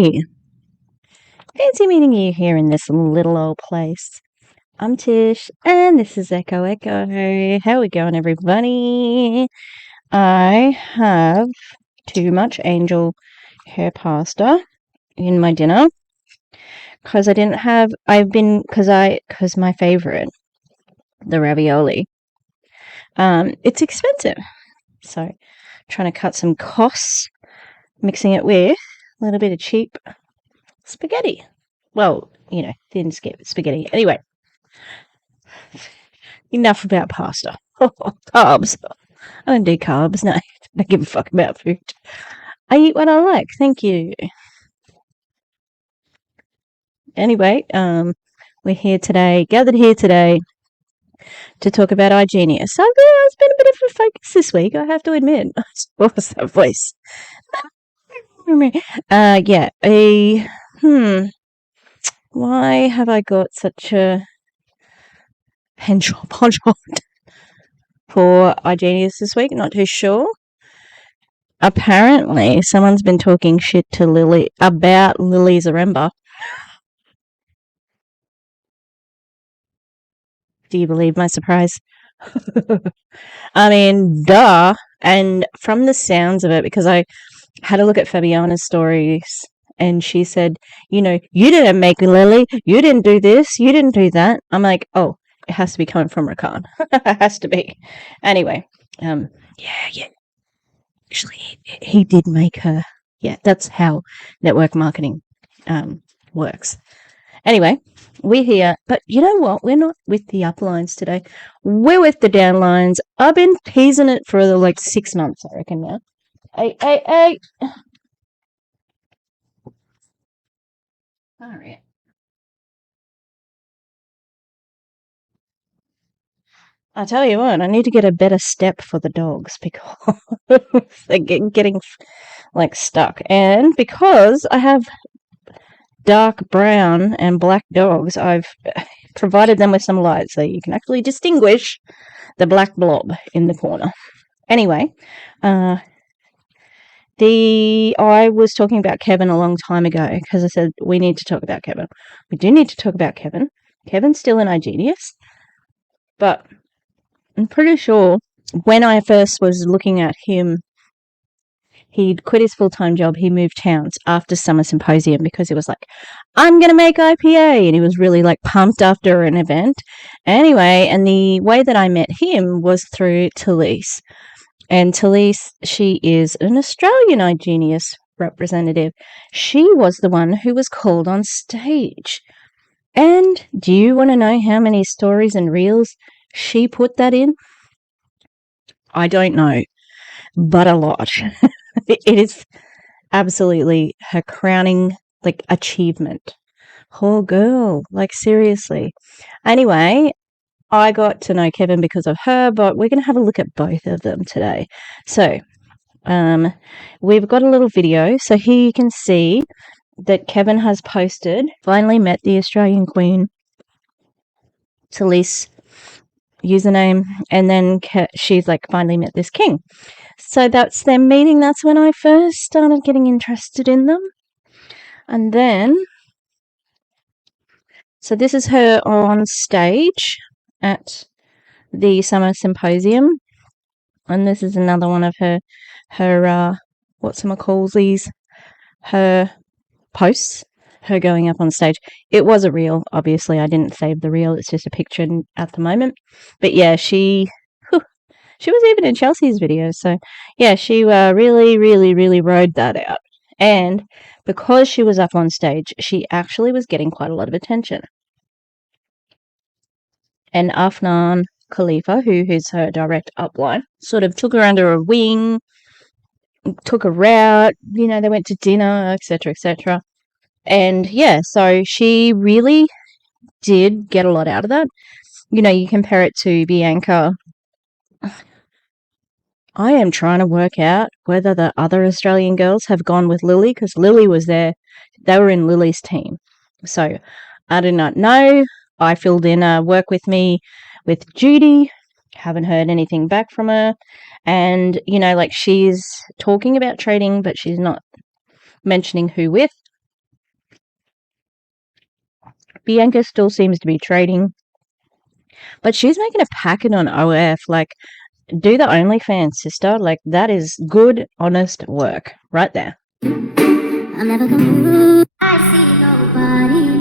Hey, fancy meeting you here in this little old place. I'm Tish, and this is Echo Echo. How we going, everybody? I have too much angel hair pasta in my dinner because because my favorite, the ravioli. It's expensive, so trying to cut some costs, mixing it with a little bit of cheap spaghetti. Well, thin spaghetti. Anyway, enough about pasta. Carbs. I don't do carbs, no. I don't give a fuck about food. I eat what I like, thank you. Anyway, we're gathered here today to talk about iGenius. It's been a bit of a focus this week, I have to admit. What was that voice? Why have I got such a penchant for iGenius this week? Not too sure. Apparently, someone's been talking shit to Lily about Lily Zaremba. Do you believe my surprise? I mean, duh. And from the sounds of it, because I had a look at Fabiana's stories, and she said, you didn't make Lily, you didn't do this, you didn't do that. I'm like, oh, it has to be coming from Rakan. It has to be. Anyway, yeah. Actually, he did make her. Yeah, that's how network marketing works. Anyway, we're here, but you know what? We're not with the uplines today. We're with the downlines. I've been teasing it for 6 months, I reckon now. Hey. All right. I tell you what, I need to get a better step for the dogs because they're getting stuck. And because I have dark brown and black dogs, I've provided them with some light so you can actually distinguish the black blob in the corner. Anyway, I was talking about Kevin a long time ago because I said we need to talk about Kevin. We do need to talk about Kevin. Kevin's still in iGenius, but I'm pretty sure when I first was looking at him, he'd quit his full-time job. He moved towns after Summer Symposium because he was like, I'm going to make IPA. And he was really pumped after an event. Anyway, and the way that I met him was through Talisse. And Talisse, she is an Australian iGenius representative. She was the one who was called on stage. And do you want to know how many stories and reels she put that in? I don't know, but a lot. It is absolutely her crowning achievement. Poor girl, seriously. Anyway, I got to know Kevin because of her, but we're going to have a look at both of them today. So, we've got a little video so here you can see that Kevin has posted, finally met the Australian Queen, Talisse username, and then she's finally met this king. So that's their meeting. That's when I first started getting interested in them. And then, so this is her on stage at the Summer Symposium. And this is another one of her her posts, her going up on stage. It was a reel, obviously. I didn't save the reel. It's just a picture at the moment. But yeah, she was even in Chelsea's video. So yeah, she really, really, really rode that out. And because she was up on stage, she actually was getting quite a lot of attention. And Afnan Khalifa, who's her direct upline, sort of took her under her wing, took her out, they went to dinner, etc., etc. And yeah, so she really did get a lot out of that. You compare it to Bianca. I am trying to work out whether the other Australian girls have gone with Lily, because Lily was there. They were in Lily's team. So I do not know. I filled in Work With Me with Judy. Haven't heard anything back from her. And, she's talking about trading, but she's not mentioning who with. Bianca still seems to be trading, but she's making a packet on OF. Like, do the OnlyFans, sister. Like, that is good, honest work right there. I'm never gonna I see nobody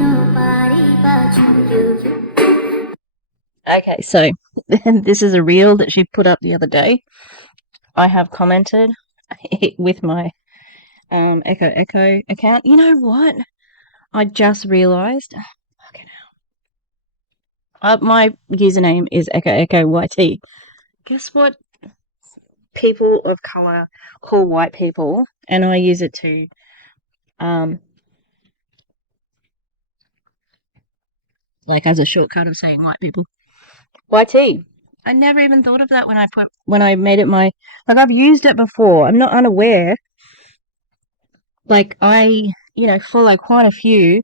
but you. Okay, so this is a reel that she put up the other day. I have commented with my Echo account. You know what? I just realised. Okay, now. My username is EchoYT. Guess what? People of colour call white people, and I use it to like as a shortcut of saying white people. YT. I never even thought of that when I made it my, like, I've used it before. I'm not unaware. Like, I follow quite a few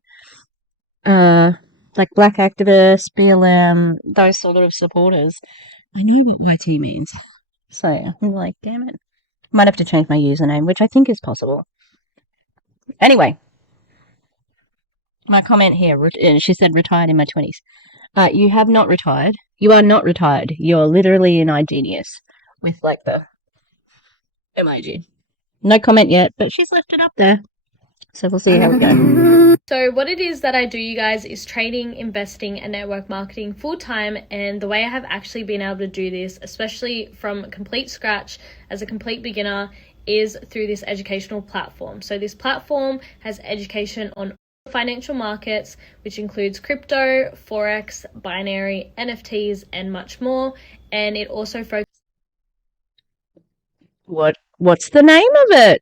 like black activists, BLM, those sort of supporters. I know what YT means. So I'm like, damn it. Might have to change my username, which I think is possible. Anyway, my comment here, she said retired in my 20s. You have not retired. You are not retired. You're literally in iGenius with like the emoji. No comment yet, but she's left it up there. So we'll see how we go. So what it is that I do, you guys, is trading, investing, and network marketing full time. And the way I have actually been able to do this, especially from complete scratch as a complete beginner, is through this educational platform. So this platform has education on financial markets, which includes crypto, forex, binary, NFTs, and much more. And it also focuses. What's the name of it?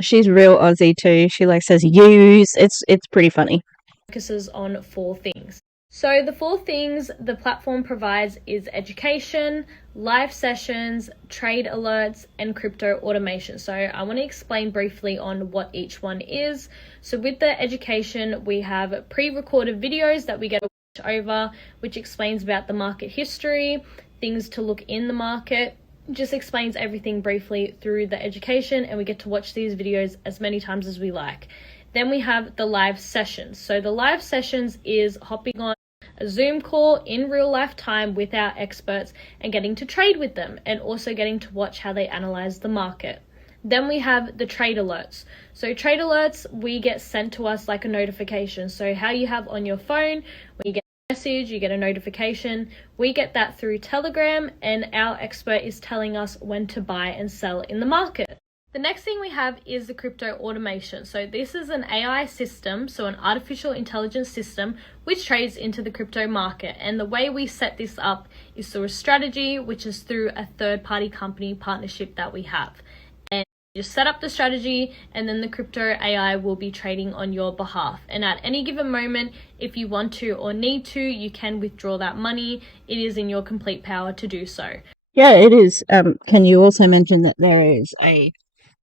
She's real Aussie too. She like says use. It's pretty funny. Focuses on 4 things. So the 4 things the platform provides is education, live sessions, trade alerts, and crypto automation. So I want to explain briefly on what each one is. So with the education, we have pre-recorded videos that we get to watch over, which explains about the market history, things to look in the market, just explains everything briefly through the education, and we get to watch these videos as many times as we like. Then we have the live sessions. So the live sessions is hopping on a Zoom call in real life time with our experts and getting to trade with them, and also getting to watch how they analyze the market. Then we have the trade alerts. So trade alerts, we get sent to us like a notification. So how you have on your phone, when you get a message, you get a notification, we get that through Telegram, and our expert is telling us when to buy and sell in the market. The next thing we have is the crypto automation. So this is an AI system, so an artificial intelligence system, which trades into the crypto market. And the way we set this up is through a strategy, which is through a third-party company partnership that we have. And you just set up the strategy, and then the crypto AI will be trading on your behalf. And at any given moment, if you want to or need to, you can withdraw that money. It is in your complete power to do so. Yeah, it is. Can you also mention that there is a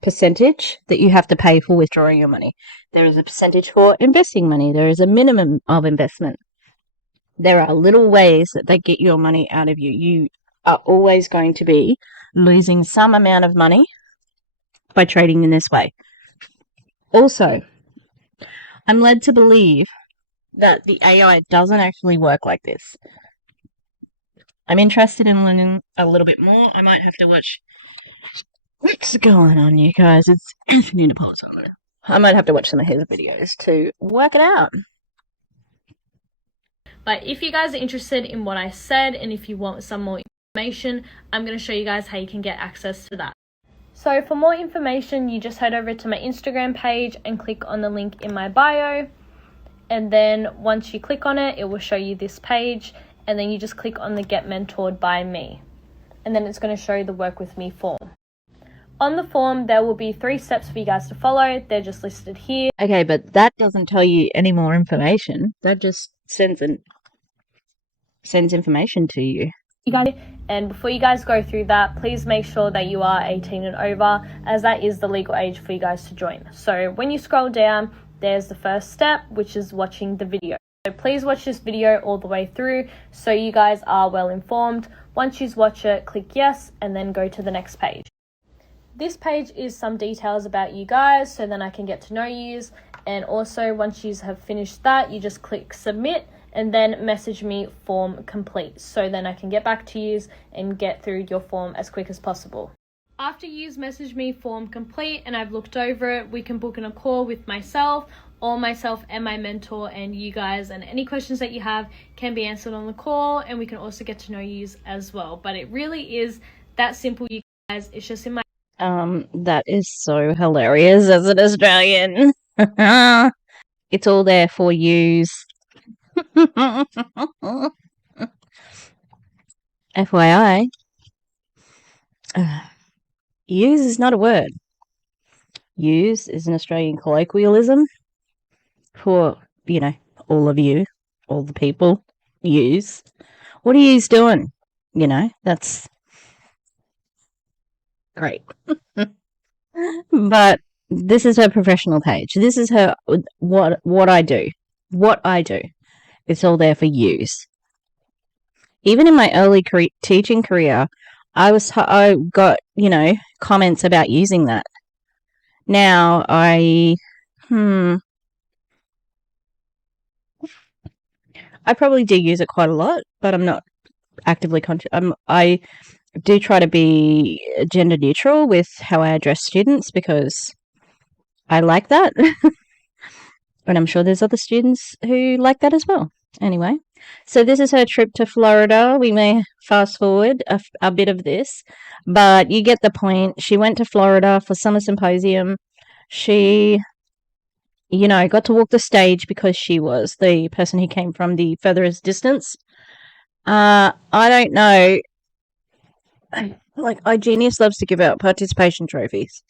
percentage that you have to pay for withdrawing your money? There is a percentage for investing money. There is a minimum of investment. There are little ways that they get your money out of you. You are always going to be losing some amount of money by trading in this way. Also, I'm led to believe that the AI doesn't actually work like this. I'm interested in learning a little bit more. I might have to watch. What's going on, you guys? It's Anthony Napolitano. I might have to watch some of his videos to work it out. But if you guys are interested in what I said, and if you want some more information, I'm going to show you guys how you can get access to that. So for more information, you just head over to my Instagram page and click on the link in my bio. And then once you click on it, it will show you this page. And then you just click on the Get Mentored by Me. And then it's going to show you the Work With Me form. On the form, there will be 3 steps for you guys to follow. They're just listed here. Okay, but that doesn't tell you any more information. That just sends information to you. And before you guys go through that, please make sure that you are 18 and over, as that is the legal age for you guys to join. So when you scroll down, there's the first step, which is watching the video. So please watch this video all the way through so you guys are well informed. Once you watch it, click yes, and then go to the next page. This page is some details about you guys, so then I can get to know yous. And also, once you have finished that, you just click submit and then message me form complete. So then I can get back to you and get through your form as quick as possible. After you message me form complete and I've looked over it, we can book in a call with myself and my mentor and you guys, and any questions that you have can be answered on the call, and we can also get to know you as well. But it really is that simple, you guys. It's just in my that is so hilarious as an Australian. It's all there for use. FYI, use is not a word. Use is an Australian colloquialism for, all of you, all the people. Use. What are you doing? That's great. But this is her professional page. This is her, what I do. What I do. It's all there for use. Even in my early teaching career, I got, comments about using that. Now I probably do use it quite a lot, but I'm not actively conscious. I do try to be gender neutral with how I address students because I like that. And I'm sure there's other students who like that as well. Anyway, so this is her trip to Florida. We may fast forward a bit of this, but you get the point. She went to Florida for Summer Symposium. She, got to walk the stage because she was the person who came from the furthest distance. I don't know. Like, iGenius loves to give out participation trophies.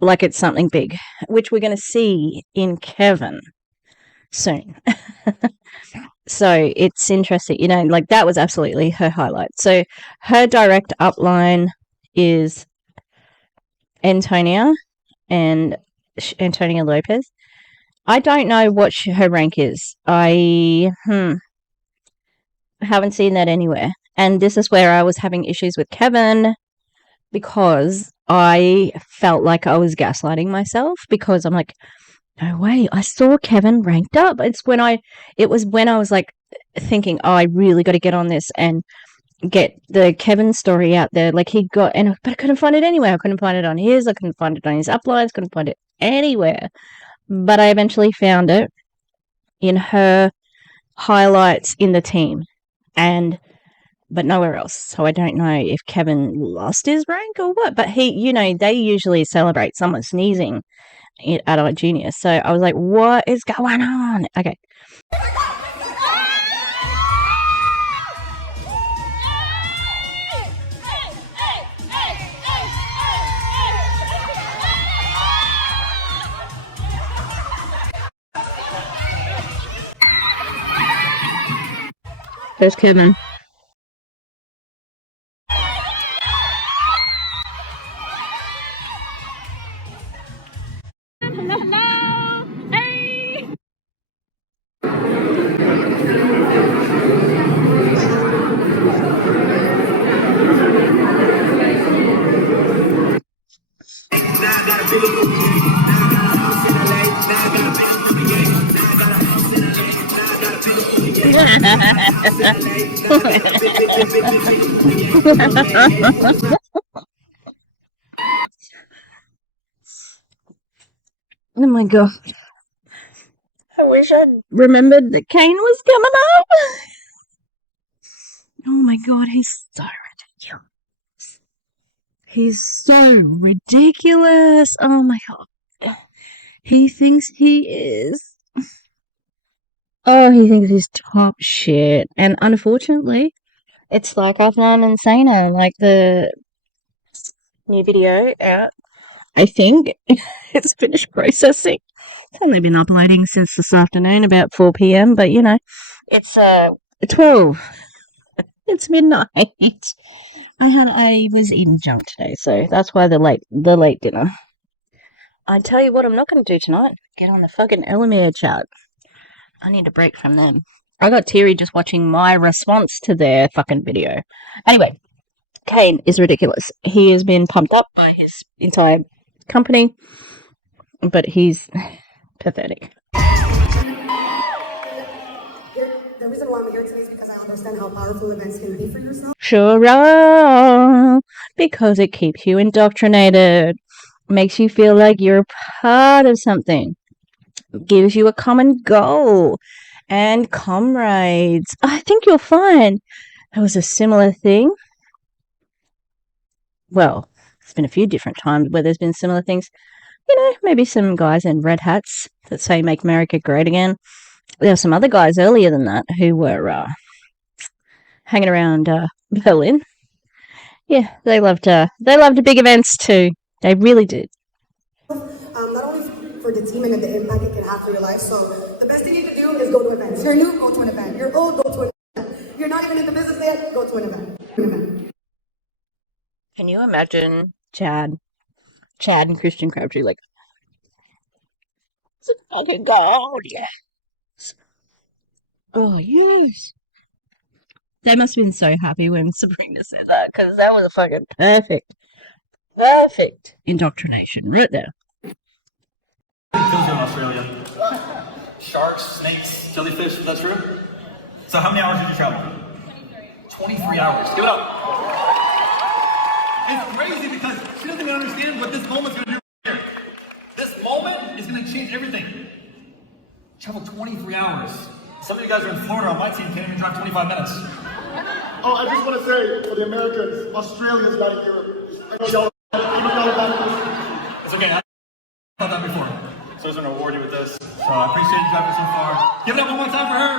Like it's something big, which we're going to see in Kevin soon. So it's interesting, that was absolutely her highlight. So her direct upline is Antonia Lopez. I don't know what her rank is. I haven't seen that anywhere. And this is where I was having issues with Kevin because I felt like I was gaslighting myself because I'm like, no way, I saw Kevin ranked up. It was when I was like thinking, oh, I really got to get on this and get the Kevin story out there. Like but I couldn't find it anywhere. I couldn't find it on his, I couldn't find it on his uplines, couldn't find it anywhere. But I eventually found it in her highlights in the team but nowhere else. So I don't know if Kevin lost his rank or what, but they usually celebrate someone sneezing at iGenius. So I was like, what is going on? Okay. There's Kevin. Oh my god. I wish I'd remembered that Kane was coming up. Oh my god, he's so ridiculous. He's so ridiculous. Oh my god. He thinks he is. Oh, he thinks he's top shit. And unfortunately, it's like offline insano, like the new video out. I think it's finished processing. It's only been uploading since this afternoon, about 4 p.m. But it's 12. It's midnight. I was eating junk today, so that's why the late dinner. I tell you what, I'm not going to do tonight. Get on the fucking Elamir chat. I need a break from them. I got teary just watching my response to their fucking video. Anyway, Kane is ridiculous. He has been pumped up by his entire company. but he's pathetic. The reason why I'm here today is because I understand how powerful events can be for yourself. Sure, because it keeps you indoctrinated, makes you feel like you're part of something, gives you a common goal and comrades. I think you'll find there was a similar thing. Well, there's been a few different times where there's been similar things. You know, maybe some guys in red hats that say make America great again. There were some other guys earlier than that who were hanging around Berlin. Yeah, they loved big events too. They really did. Not only for the team and the impact it can have for your life. So the best thing you can do is go to events. You're new, go to an event. You're old, go to an event. You're not even in the business yet, go to an event. Can you imagine Chad and Christian Crabtree like, it's a fucking gold, yes. Oh, yes. They must have been so happy when Sabrina said that, because that was a fucking perfect indoctrination right there. Kills in Australia. Sharks, snakes, jellyfish, is that true? So how many hours did you travel? 23 hours. Give it up. It's crazy because she doesn't even understand what this moment's gonna do here. This moment is gonna change everything. Travel 23 hours. Some of you guys are in Florida on my team can't even drive 25 minutes. Oh, I just want to say, for the Americans, Australians got to hear. I know y'all about It's okay, I've done that before. So I was gonna award you with this. So I appreciate you driving so far. Give it up one more time for her.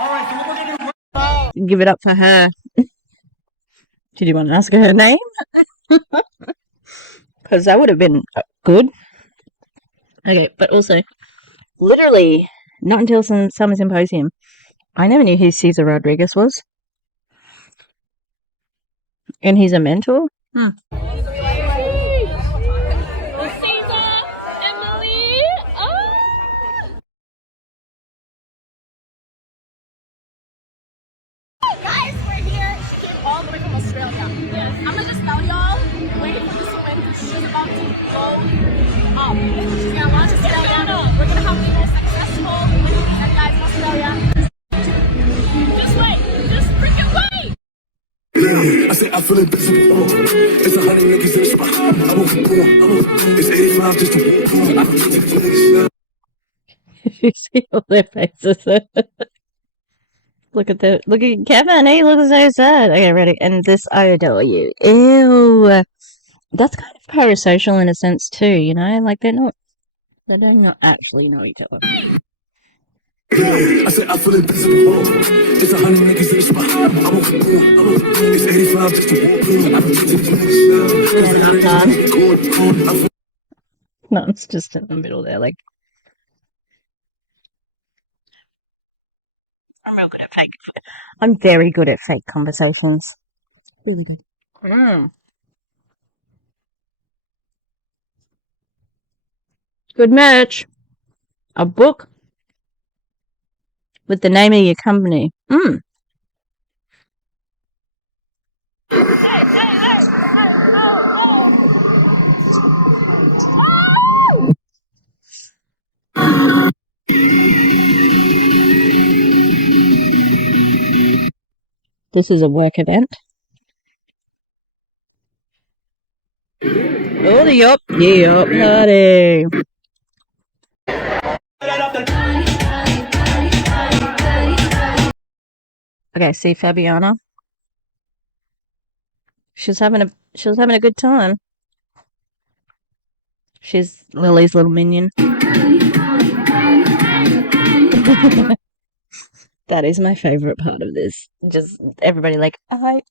Alright, so what we're gonna do. Give it up for her. Did you want to ask her name? Because that would have been good. Okay, but also, literally, not until some summer symposium, I never knew who Cesar Rodriguez was. And he's a mentor? Guys, we're here. She came all the way from Australia. Yes. I'm gonna just tell y'all, waiting for this woman because she's about to go up. She's gonna launch Australia. We're gonna have people successful with these guys in Australia. Just wait. Just freaking wait. I say I feel invisible. It's 100 niggas in the spot. I won't keep going. It's 85 just to I can take these niggas. You see all their faces. Look at Kevin, he looks so sad. Okay, ready. And this I adore you. Ew. That's kind of parasocial in a sense too, you know? Like they do not actually know each other. I said I feel invisible. It's 100 niggas in the spot. I won't keep going. It's 85 just to I can take these niggas. No, it's just in the middle there, like. I'm very good at fake conversations. Really good. Good merch. A book with the name of your company. This is a work event. Oh, the yup party. Okay, see Fabiana. She was having a good time. She's Lily's little minion. That is my favorite part of this. Just everybody like, I.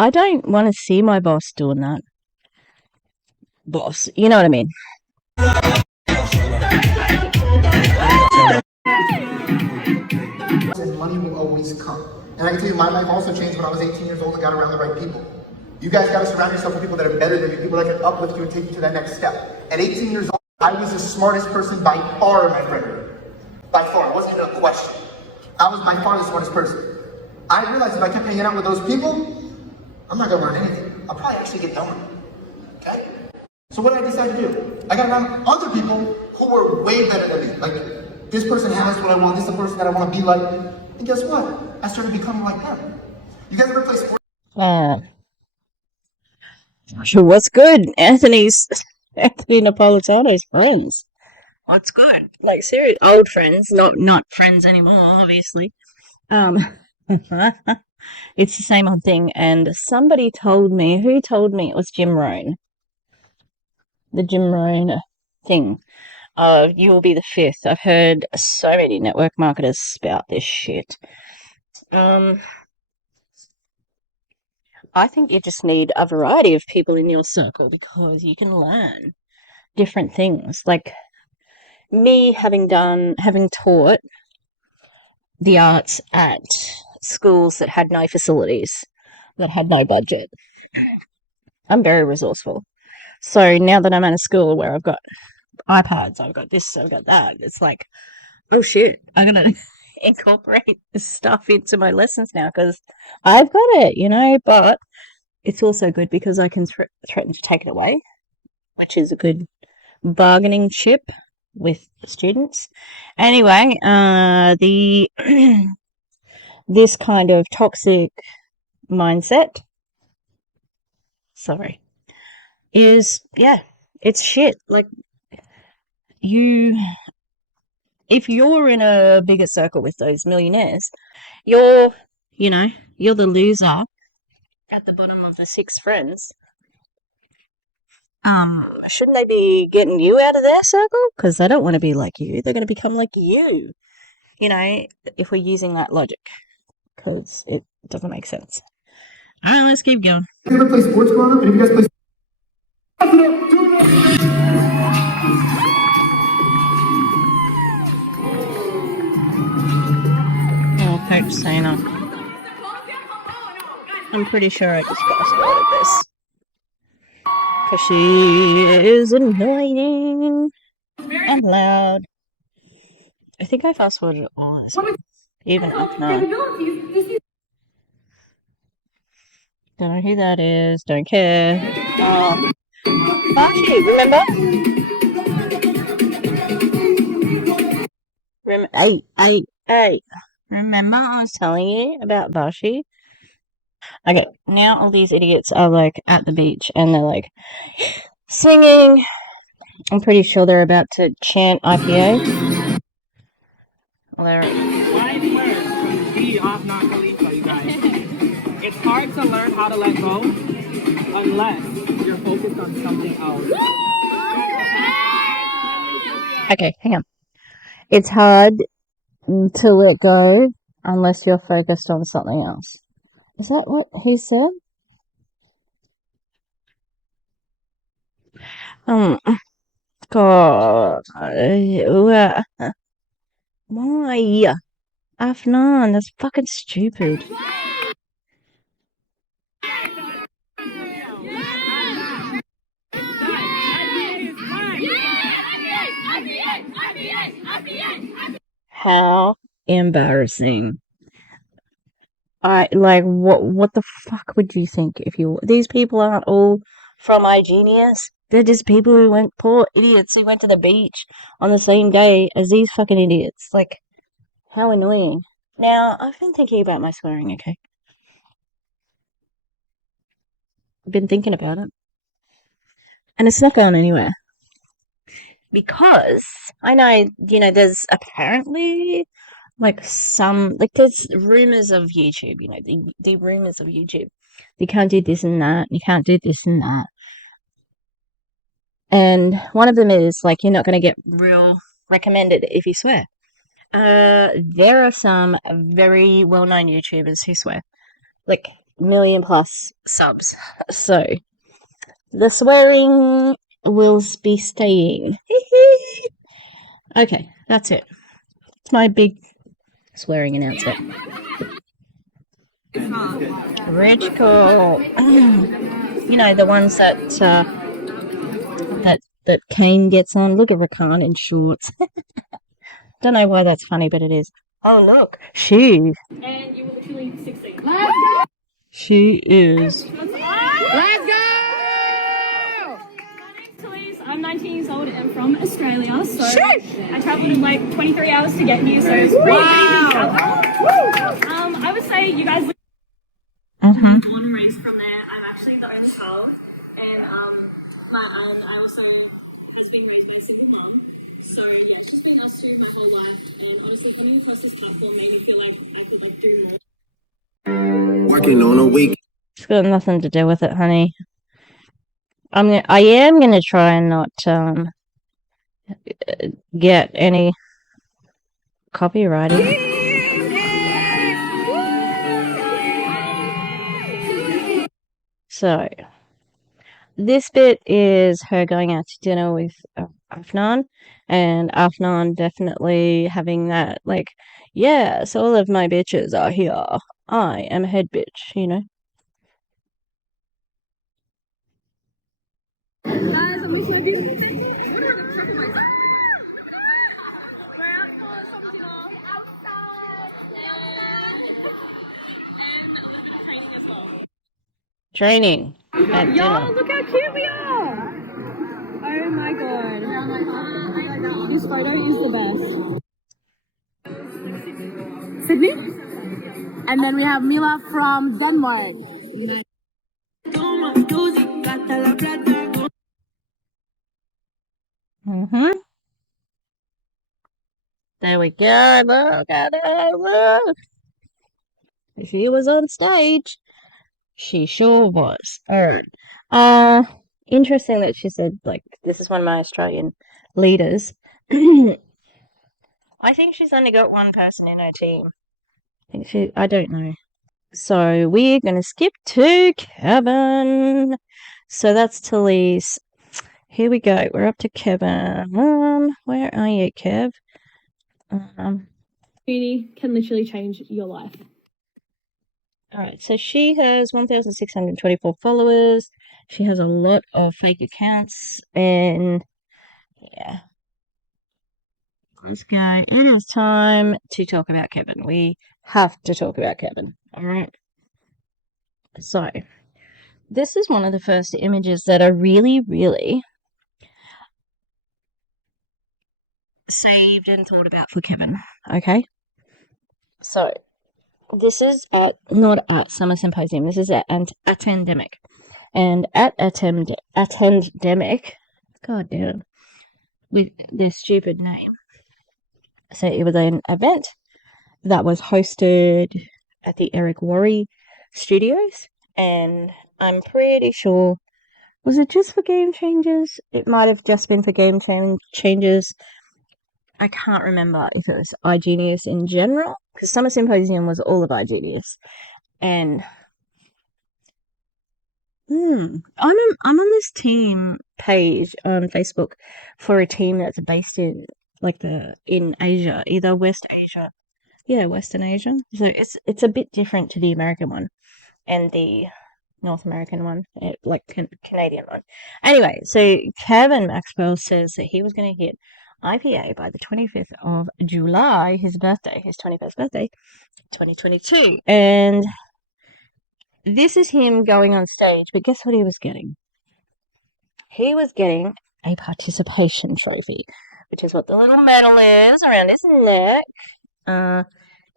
I don't want to see my boss doing that. Boss, you know what I mean. And money will always come. And I can tell you, my life also changed when I was 18 years old and got around the right people. You guys got to surround yourself with people that are better than you, people that can uplift you and take you to that next step. At 18 years old, I was the smartest person by far in my friend group. By far, it wasn't even a question. I was by far the smartest person. I realized if I kept hanging out with those people, I'm not gonna learn anything. I'll probably actually get dumber. Okay? So what did I decide to do? I got around other people who were way better than me. Like, this person has what I want, this is the person that I want to be like. And guess what? I started becoming like them. You guys ever play sports? Sure, what's good? Anthony Napolitano's friends. What's good? Like, serious old friends, not friends anymore, obviously. It's the same old thing. And somebody told me, who told me? It was Jim Rohn. The Jim Rohn thing. You will be the fifth. I've heard so many network marketers spout this shit. I think you just need a variety of people in your circle because you can learn different things. Like me having taught the arts at schools that had no facilities, that had no budget. I'm very resourceful. So now that I'm at a school where I've got iPads, I've got this, I've got that, it's like, oh shit, I'm going to incorporate this stuff into my lessons now because I've got it, but it's also good because I can threaten to take it away, which is a good bargaining chip with students. Anyway, this kind of toxic mindset, is, it's shit. Like, if you're in a bigger circle with those millionaires, you're the loser at the bottom of the six friends. Shouldn't they be getting you out of their circle? Because they don't want to be like you. They're going to become like you, if we're using that logic. Because it doesn't make sense. All right, let's keep going. You ever play sports growing up? And if you guys play Oh, Coach Sana. I'm pretty sure I just fast-forwarded this. Because she is annoying and loud. I think I fast-forwarded it all this one. Even if not. Don't know who that is. Don't care. Bashi, remember? Hey. Remember I was telling you about Bashi? Okay, now all these idiots are like at the beach and they're like singing. I'm pretty sure they're about to chant IPA. Well, they're... Life words from D off Nakalita, you guys. It's hard to learn how to let go unless you're focused on something else. Okay, hang on. It's hard to let go unless you're focused on something else. Is that what he said? God. Why? Afnan, that's fucking stupid. How embarrassing. What the fuck would you think if these people aren't all from iGenius? They're just people who poor idiots who went to the beach on the same day as these fucking idiots. Like, how annoying. Now, I've been thinking about my swearing, okay? I've been thinking about it. And it's not going anywhere. Because I know, there's apparently there's rumors of YouTube, the rumors of YouTube. You can't do this and that, you can't do this and that. And one of them is, you're not going to get real recommended if you swear. There are some very well-known YouTubers who swear. 1,000,000+ subs. So, the swearing will be staying. Okay, that's it. It's my big swearing announcement. Rich girl. You know, the ones that Kane gets on. Look at Rakan in shorts. Don't know why that's funny, but it is. Oh, look. She And you will literally succeed. is. Let's go! Talisse, I'm 19 years old and from Australia, so I travelled in like 23 hours to get here, so it's pretty big travel. I would say you guys born and raised from there. I'm actually the only child, and I also has been raised by a single mom. So yeah, it's just been us two my whole life, and honestly, coming across this platform made me feel like I could like do more. Working on a week. It's got nothing to do with it, honey. I am gonna try and not get any copywriting. So this bit is her going out to dinner with Afnan, and Afnan definitely having that like, yes, all of my bitches are here. I am a head bitch, you know. Training at dinner. Look how cute we are! Oh my god. This photo is the best. Sydney? And then we have Mila from Denmark. There we go. Look at her. Look. If she was on stage, she sure was. Interesting that she said, like, this is one of my Australian leaders. I think she's only got one person in her team. I don't know. So we're going to skip to Kevin. So that's Talisse. Here we go. We're up to Kevin. Where are you, Kev? Community can literally change your life. Alright, so she has 1,624 followers. She has a lot of fake accounts, and yeah. Let's go. It is time to talk about Kevin. We have to talk about Kevin. Alright. So, this is one of the first images that I really, really saved and thought about for Kevin. Okay? So, this is not at Summer Symposium. This is at Attendemic. And at Attendemic, god damn, with their stupid name. So it was an event that was hosted at the Eric Worre Studios, and I'm pretty sure, was it just for Game Changers? It might have just been for Game Changers. I can't remember if it was iGenius in general, because Summer Symposium was all of iGenius. And I'm on this team page on Facebook for a team that's based in in Asia, either Western Asia. So it's a bit different to the American one and the North American one, Canadian one. Anyway, so Kevin Maxwell says that he was going to hit IPA by the 25th of July, his 21st birthday, 2022. And this is him going on stage, but guess what he was getting? He was getting a participation trophy, which is what the little medal is around his neck.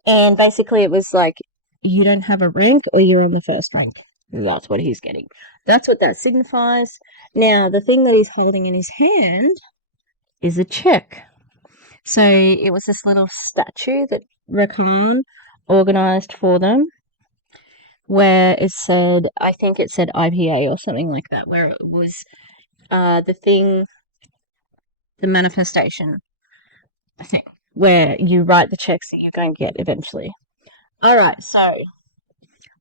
And basically it was like, you don't have a rank or you're on the first rank. That's what he's getting. That's what that signifies. Now, the thing that he's holding in his hand is a check. So it was this little statue that Rakan organised for them, where it said, I think it said IPA or something like that, where it was the manifestation thing, where you write the checks that you're going to get eventually. Alright, so,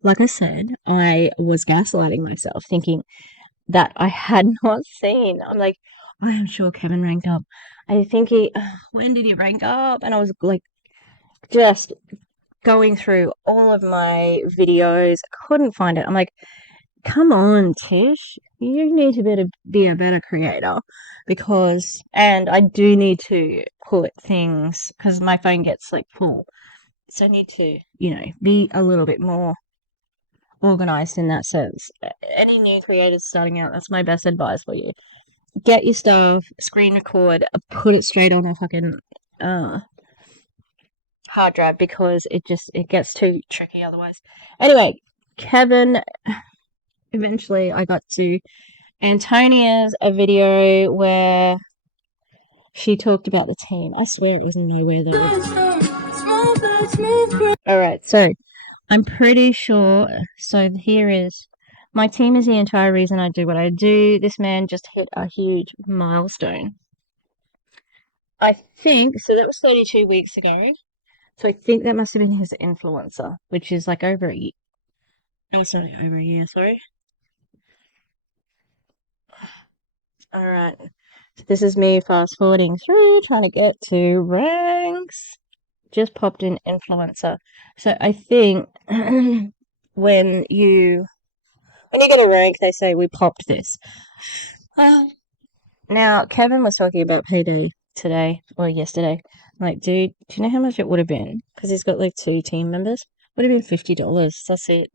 like I said, I was gaslighting myself, thinking that I had not seen. I'm like, I am sure Kevin ranked up. I think when did he rank up? And I was like, just going through all of my videos, couldn't find it. I'm like, come on, Tish, you need to be a better creator and I do need to put things because my phone gets like full. So I need to, be a little bit more organized in that sense. Any new creators starting out, that's my best advice for you. Get your stuff, screen record, put it straight on a fucking hard drive because it gets too tricky otherwise. Anyway, Kevin, eventually I got to Antonia's a video where she talked about the team. I swear it was nowhere there. Alright, so I'm pretty sure. So here is my team is the entire reason I do what I do. This man just hit a huge milestone. I think so. That was 32 weeks ago. So I think that must have been his influencer, which is like over a year. Oh, sorry, over a year. Sorry. All right. So this is me fast forwarding through, trying to get to ranks. Just popped in influencer. So I think when you get a rank, they say we popped this. Now Kevin was talking about payday today or yesterday. I'm like, dude, do you know how much it would have been? Because he's got like 2 team members. Would have been $50. That's it.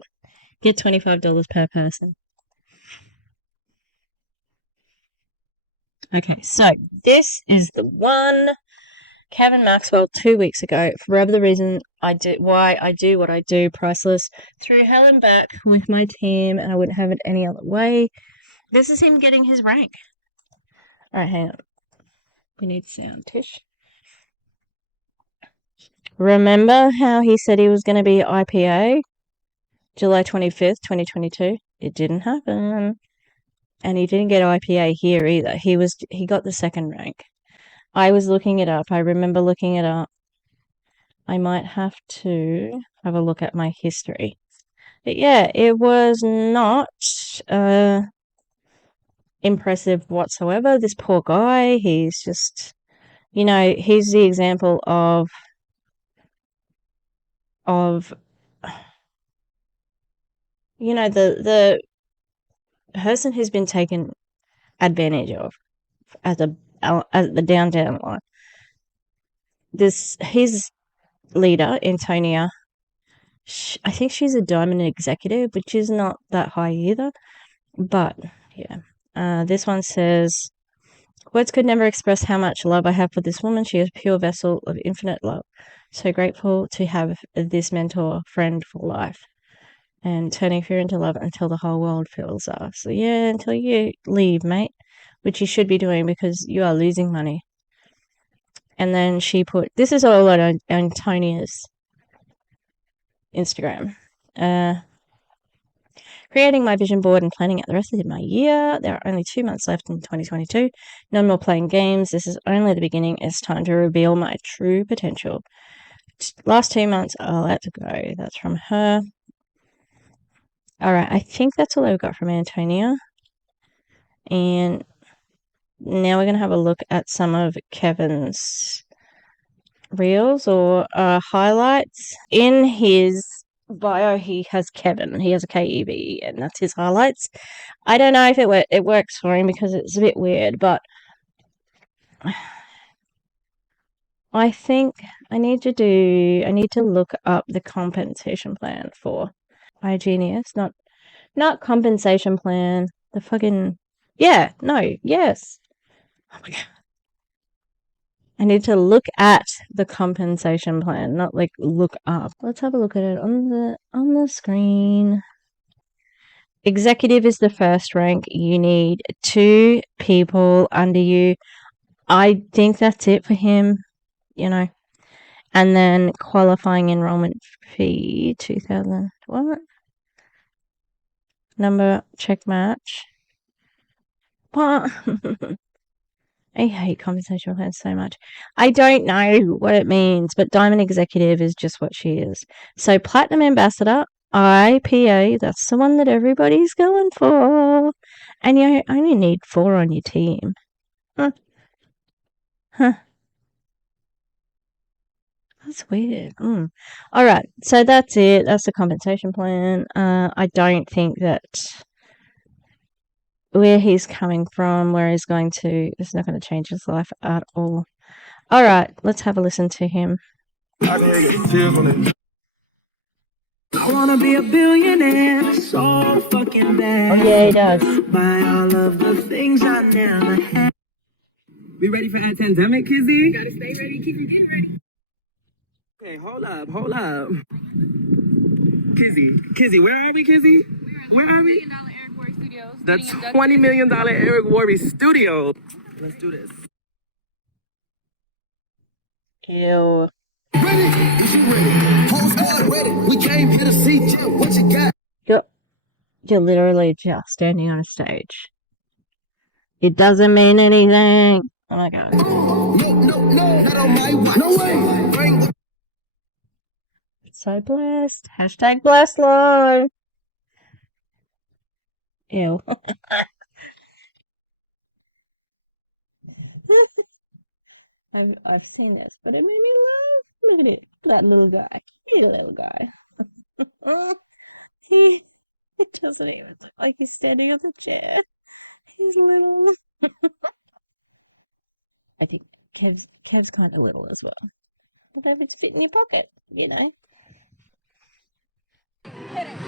Get $25 per person. Okay, so this is the one. Kevin Maxwell 2 weeks ago. For whatever the reason why I do what I do, priceless. Through hell and back with my team, and I wouldn't have it any other way. This is him getting his rank. Alright, hang on. We need sound, Tish. Remember how he said he was going to be IPA? July 25th, 2022? It didn't happen. And he didn't get IPA here either. He got the second rank. I was looking it up. I remember looking it up. I might have to have a look at my history. But yeah, it was not impressive whatsoever. This poor guy, he's just, he's the example of the person who's been taken advantage of as the down line. His leader, Antonia, I think she's a diamond executive, which is not that high either. But yeah, this one says, words could never express how much love I have for this woman. She is a pure vessel of infinite love. So grateful to have this mentor friend for life. And turning fear into love until the whole world feels us. So yeah, until you leave, mate, which you should be doing because you are losing money. And then she put, this is all on Antonia's Instagram. Creating my vision board and planning out the rest of my year. There are only 2 months left in 2022. No more playing games. This is only the beginning. It's time to reveal my true potential. Last 2 months are let go. That's from her. Alright, I think that's all I've got from Antonia. And now we're going to have a look at some of Kevin's reels or highlights. In his bio, he has Kevin. He has a KEV, and that's his highlights. I don't know if it works for him because it's a bit weird, but I think I need to look up the compensation plan for iGenius, not compensation plan. The fucking yes. Oh my god. I need to look at the compensation plan, not like look up. Let's have a look at it on the screen. Executive is the first rank. You need 2 people under you. I think that's it for him, And then qualifying enrollment fee, 2,000. What? Number check match. What? I hate compensation plans so much. I don't know what it means, but Diamond Executive is just what she is. So Platinum Ambassador, IPA, that's the one that everybody's going for. And you only need 4 on your team. Huh. That's weird. All right, so that's it. That's the compensation plan. I don't think that where he's coming from, where he's going to, it's not going to change his life at all. All right, let's have a listen to him. I wanna be a billionaire so fucking bad. Oh, yeah, he does. Buy all of the things I never had. We ready for our pandemic, Kizzy? Gotta stay ready, keep it ready. Okay, hold up. Kizzy, where are we, Kizzy? Where are we? The $20 million Eric Warby Studio. Let's do this. Ew. We came here to see what you got. You're literally just standing on a stage. It doesn't mean anything. Oh my god. No, not on my watch. No way. So blessed. Hashtag blessed live. Ew. I've seen this, but it made me laugh. Look at it. That little guy. He's a little guy. he doesn't even look like he's standing on the chair. He's little. I think Kev's kind of little as well. But if it's fit in your pocket, you know. Hit it.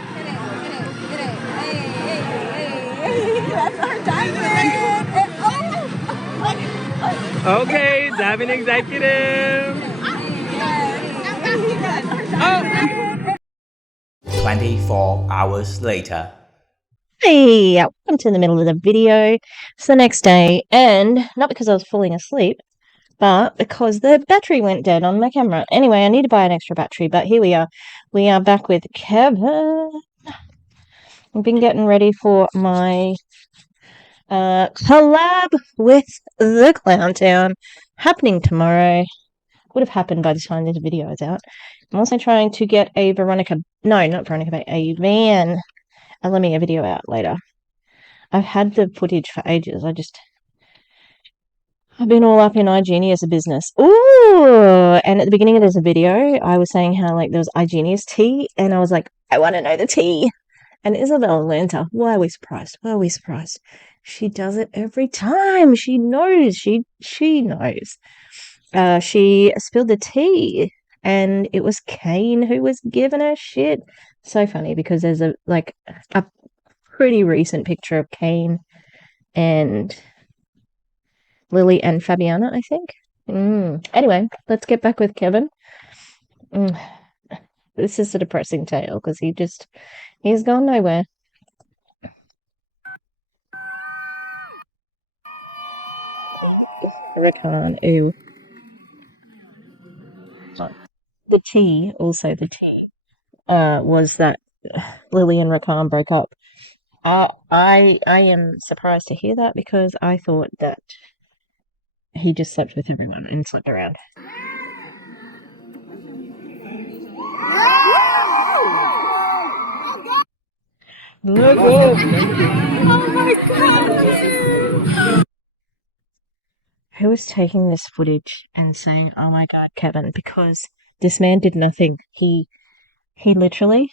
Hey. That's our diamond. Okay, diving executive. 24 hours later. Hey, welcome to the middle of the video. It's the next day, and not because I was falling asleep, but because the battery went dead on my camera. Anyway, I need to buy an extra battery, but here we are. We are back with Kevin. I've been getting ready for my collab with the Clown Town happening tomorrow. Would have happened by the time this video is out. I'm also trying to get a a Van Alamia video out later. I've had the footage for ages. I've been all up in iGenius business. Ooh! And at the beginning of this video, I was saying how like there was iGenius tea, and I was like, I want to know the tea. And Isabel Atlanta, why are we surprised? She does it every time. She knows. She knows. She spilled the tea, and it was Kane who was giving her shit. So funny because there's a pretty recent picture of Kane and Lily and Fabiana, I think. Anyway, let's get back with Kevin. This is a depressing tale because he's gone nowhere. Rakan, ew. The tea was that Lily and Rakan broke up. I am surprised to hear that because I thought that he just slept with everyone and slept around. Look up. Oh my god! Who was taking this footage and saying, "Oh my god, Kevin," because this man did nothing. He literally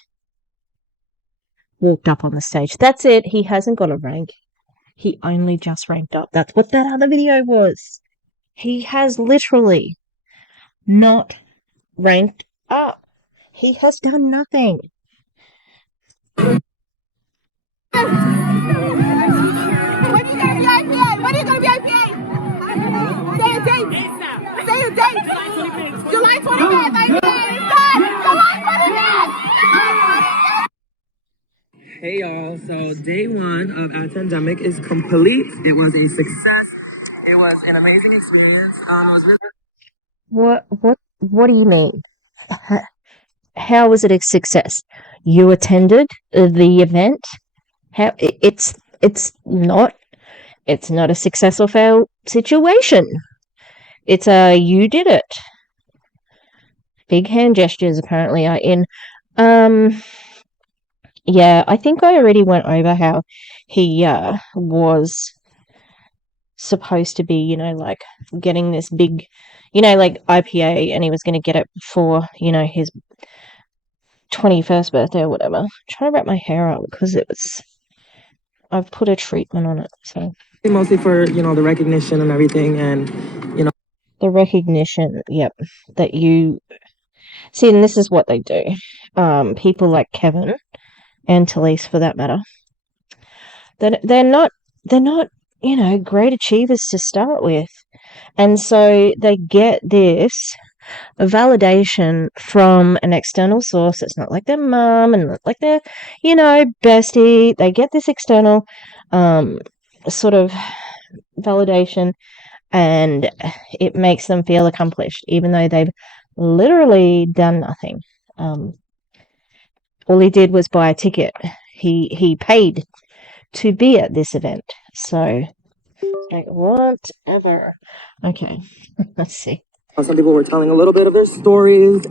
walked up on the stage. That's it. He hasn't got a rank. He only just ranked up. That's what that other video was. He has literally not ranked up. He has done nothing. When are you gonna be IPA? Say a date. Say a date. July 25th. July 25th. Hey y'all, so day one of our pandemic is complete. It was a success. It was an amazing experience. It was really What do you mean? How was it a success? You attended the event? How it's not a success or fail situation. It's you did it. Big hand gestures apparently are in. Yeah, I think I already went over how he was supposed to be, like getting this big, you know, like IPA, and he was going to get it before, you know, his 21st birthday or whatever. I'm trying to wrap my hair up because I've put a treatment on it, so. Mostly for, you know, the recognition and everything, and, you know. The recognition, yep, that you see, and this is what they do. People like Kevin and Talisse, for that matter, they're not, you know, great achievers to start with, and so they get this validation from an external source. It's not like their mum and not like their, you know, bestie. They get this external, sort of validation, and it makes them feel accomplished, even though they've literally done nothing. All he did was buy a ticket. He paid to be at this event. So, like, whatever. Okay, let's see. Some people were telling a little bit of their stories.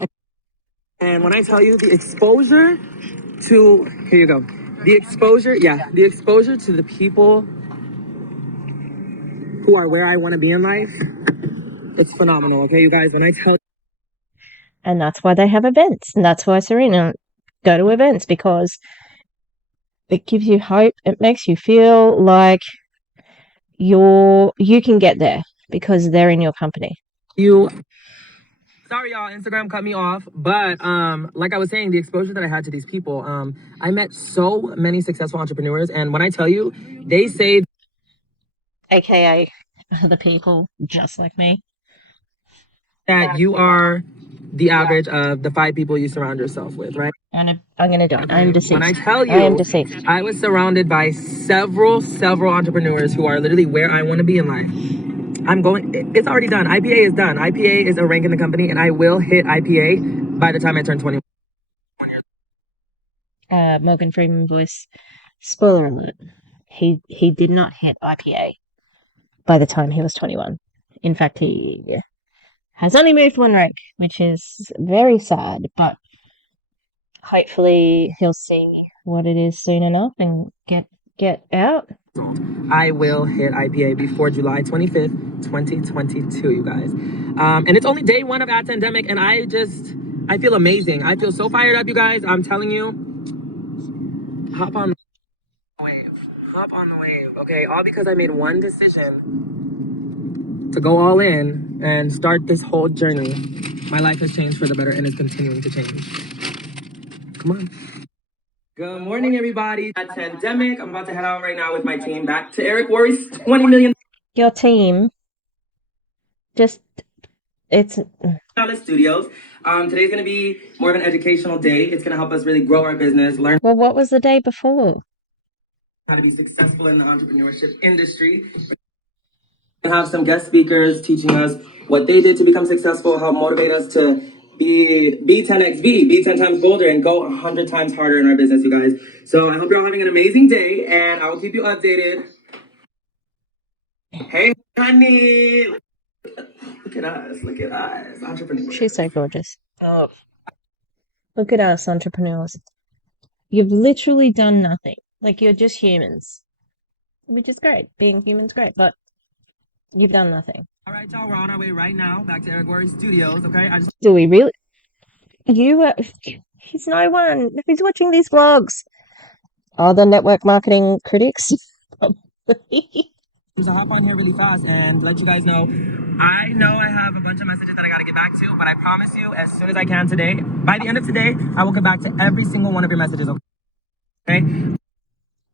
And when I tell you the exposure to, here you go. The exposure to the people who are where I want to be in life, it's phenomenal, okay, you guys? When I tell. And that's why they have events. And that's why Serena go to events, because it gives you hope. It makes you feel like you can get there because they're in your company. Sorry, y'all, Instagram cut me off. But like I was saying, the exposure that I had to these people, I met so many successful entrepreneurs. And when I tell you, they say, AKA the people just like me, that you are the average of the 5 people you surround yourself with, right? And I'm going to do it. I'm deceased. When I tell you, I am deceased. I was surrounded by several entrepreneurs who are literally where I want to be in life. It's already done. IPA is done. IPA is a rank in the company, and I will hit IPA by the time I turn 21 years. Morgan Freeman voice. Spoiler alert. He did not hit IPA by the time he was 21. In fact, he has only moved 1 rank, which is very sad, but hopefully he'll see what it is soon enough and get out. I will hit IPA before July 25th, 2022, you guys. And it's only day 1 of Atendemic, and I feel amazing. I feel so fired up, you guys. I'm telling you, hop on the wave, okay? All because I made one decision to go all in and start this whole journey. My life has changed for the better and is continuing to change. Come on. Good morning, everybody. Atendemic. I'm about to head out right now with my team back to Eric Worre's $20 million. Your team. It's Studios. Today's going to be more of an educational day. It's going to help us really grow our business, learn. Well, what was the day before? How to be successful in the entrepreneurship industry. And have some guest speakers teaching us what they did to become successful, help motivate us to be 10x, be 10 times bolder, and go 100 times harder in our business, you guys. So I hope you're all having an amazing day, and I will keep you updated. Hey, honey. Look at us, entrepreneurs. She's so gorgeous. Oh, look at us, entrepreneurs. You've literally done nothing. Like, you're just humans, which is great. Being human's great, but you've done nothing. All right, y'all, we're on our way right now back to Eric Worre Studios, okay? Do we really? He's no one. Who's watching these vlogs? Oh, the network marketing critics. So hop on here really fast and let you guys know. I know I have a bunch of messages that I got to get back to, but I promise you, as soon as I can today, by the end of today, I will get back to every single one of your messages, okay?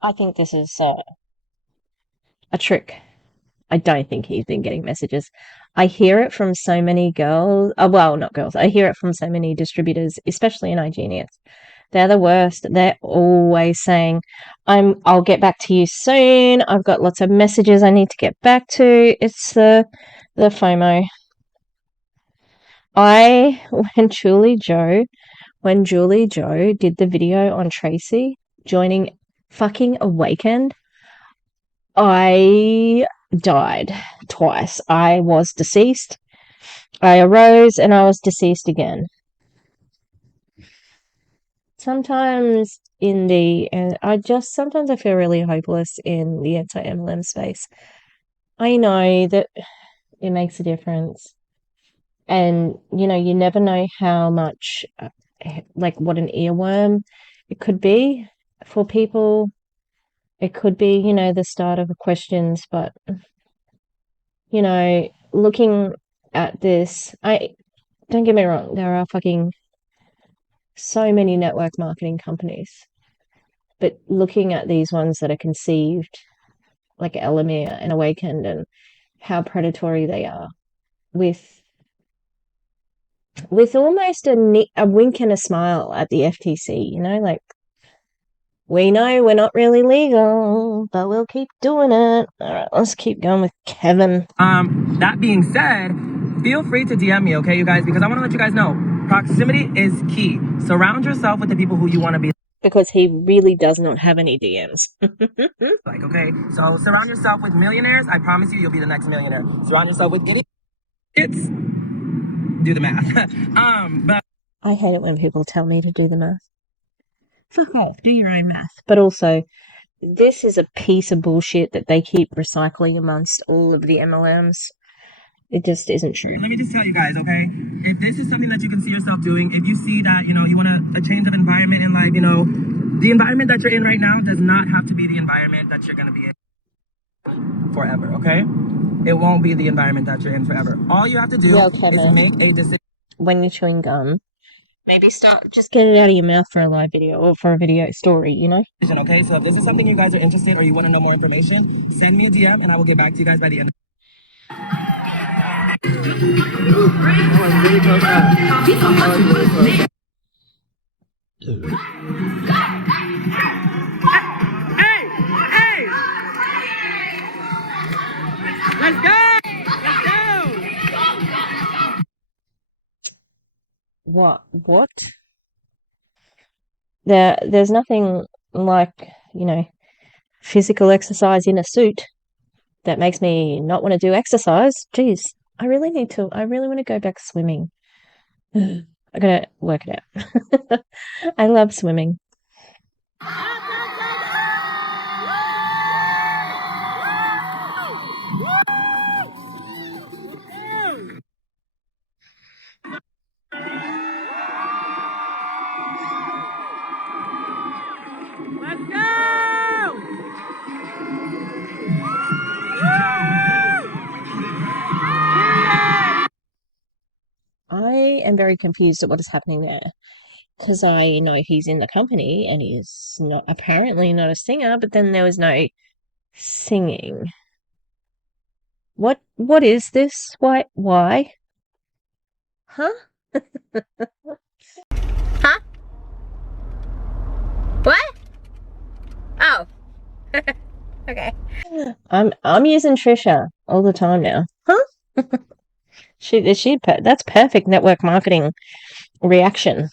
I think this is a trick. I don't think he's been getting messages. I hear it from so many girls. Well, not girls. I hear it from so many distributors, especially in iGenius. They're the worst. They're always saying, I'll get back to you soon. I've got lots of messages I need to get back to. It's the FOMO. When Julie Joe did the video on Tracy joining fucking Awakened, I died twice. I was deceased. I arose and I was deceased again. Sometimes sometimes I feel really hopeless in the anti-MLM space. I know that it makes a difference. And, you know, you never know how much, like, what an earworm it could be for people. It could be, you know, the start of questions, but, you know, looking at this, don't get me wrong, there are fucking so many network marketing companies, but looking at these ones that are conceived, like Elamir and Awakened, and how predatory they are with almost a wink and a smile at the FTC, you know, like, we know we're not really legal, but we'll keep doing it. All right, let's keep going with Kevin. That being said, feel free to DM me, okay, you guys, because I want to let you guys know proximity is key. Surround yourself with the people who you want to be. Because he really does not have any DMs. Like, okay, so surround yourself with millionaires. I promise you, you'll be the next millionaire. Surround yourself with idiots. Do the math. But I hate it when people tell me to do the math. Fuck off, do your own math. But also, this is a piece of bullshit that they keep recycling amongst all of the MLMs. It just isn't true. let me just tell you guys, okay? If this is something that you can see yourself doing, if you see that, you know, you want a change of environment in life, you know, the environment that you're in right now does not have to be the environment that you're going to be in forever, okay? It won't be the environment that you're in forever. All you have to do is make a decision. When you're chewing gum, maybe just get it out of your mouth for a live video or for a video story, you know? Okay, so if this is something you guys are interested or you want to know more information, send me a DM and I will get back to you guys by the end. Let's go! Let's go! What? There's nothing like, you know, physical exercise in a suit that makes me not want to do exercise. Jeez, I really want to go back swimming. I gotta work it out. I love swimming. Let's go! I am very confused at what is happening there, because I know he's in the company and he's not apparently not a singer, but then there was no singing. What is this? Why? Huh? Huh? What? Oh. Okay. I'm using Trisha all the time now. Huh? That's perfect network marketing reaction.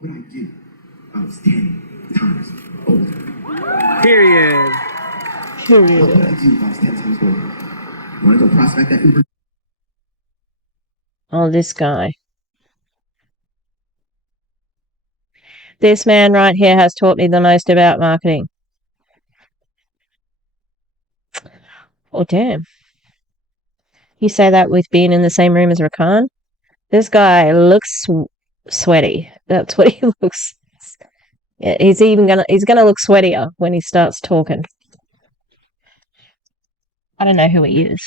What I do, I was 10 times older. Period. What would I do if I was 10 times older? Want to go prospect that Uber? Oh, this guy. This man right here has taught me the most about marketing. Oh, damn. You say that with being in the same room as Rakan? This guy looks sweaty. That's what he looks. Yeah, he's gonna look sweatier when he starts talking. I don't know who he is.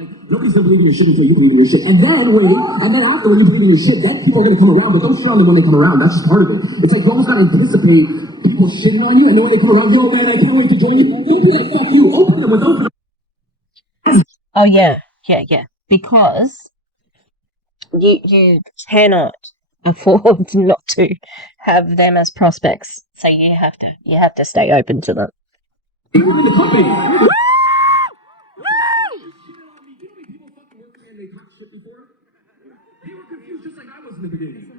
Nobody's gonna believe in your shit until you believe in your shit. And then after when you believe in your shit, then people are gonna come around, but don't shit on them when they come around. That's just part of it. It's like you almost gotta anticipate people shitting on you, and then when they come around, yo man, I can't wait to join you. Don't be like, fuck you, open them with open. Oh yeah. Because you cannot afford not to have them as prospects. So you have to stay open to them. People in the company. They were confused just like I was in the beginning.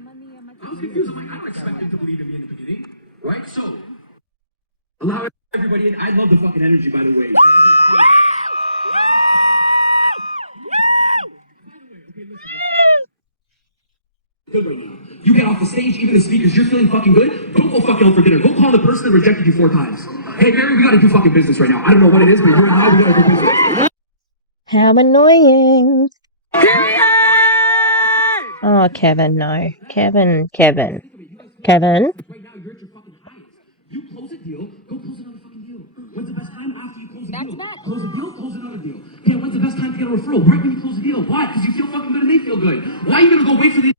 I was confused. I'm like, I don't expect them to believe in me in the beginning. Right? So, allow everybody in. I love the fucking energy, by the way. good right now. You get off the stage, even the speakers, you're feeling fucking good. Don't go fucking out for dinner. Go call the person that rejected you 4 times. Hey, Gary, we gotta do fucking business right now. I don't know what it is, but you're in high, we gotta do business. How annoying. Oh, Kevin, no. Kevin. Kevin? Right now, you're at your fucking highest. You close a deal, go close another fucking deal. When's the best time after you close a deal? Close a deal, close another deal. Okay, when's the best time to get a referral? Right when you close a deal. Why? Because you feel fucking good and they feel good. Why are you gonna go wait for the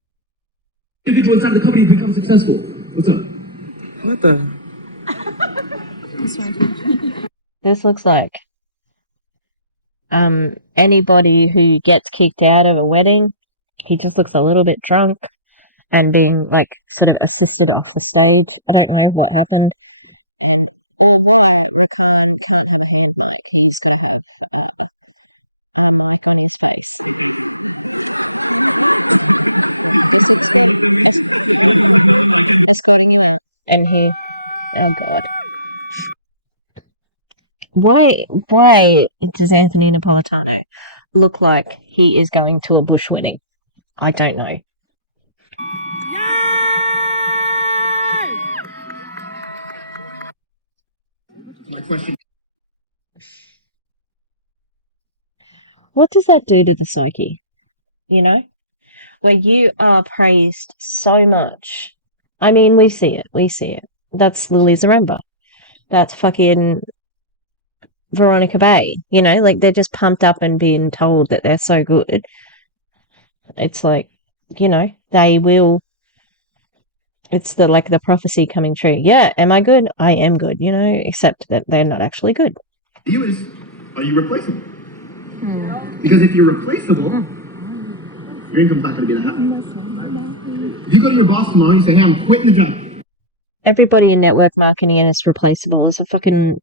individual inside the company to become successful? What's up? What the? This looks like anybody who gets kicked out of a wedding. He just looks a little bit drunk and being like sort of assisted off the stage. I don't know what happened. And he, oh God. Why does Anthony Napolitano look like he is going to a bush wedding? I don't know. My question. What does that do to the psyche? You know? Where you are praised so much. I mean, we see it. That's Lily Zaremba. That's fucking Veronica Bay. You know, like they're just pumped up and being told that they're so good. It's like, you know, they will. It's the prophecy coming true. Yeah, am I good? I am good, you know, except that they're not actually good. You is, are you replaceable? Because if you're replaceable, your income's not going to be that high. If you go to your boss tomorrow and you say, hey, I'm quitting the job. Everybody in network marketing is replaceable. Is a fucking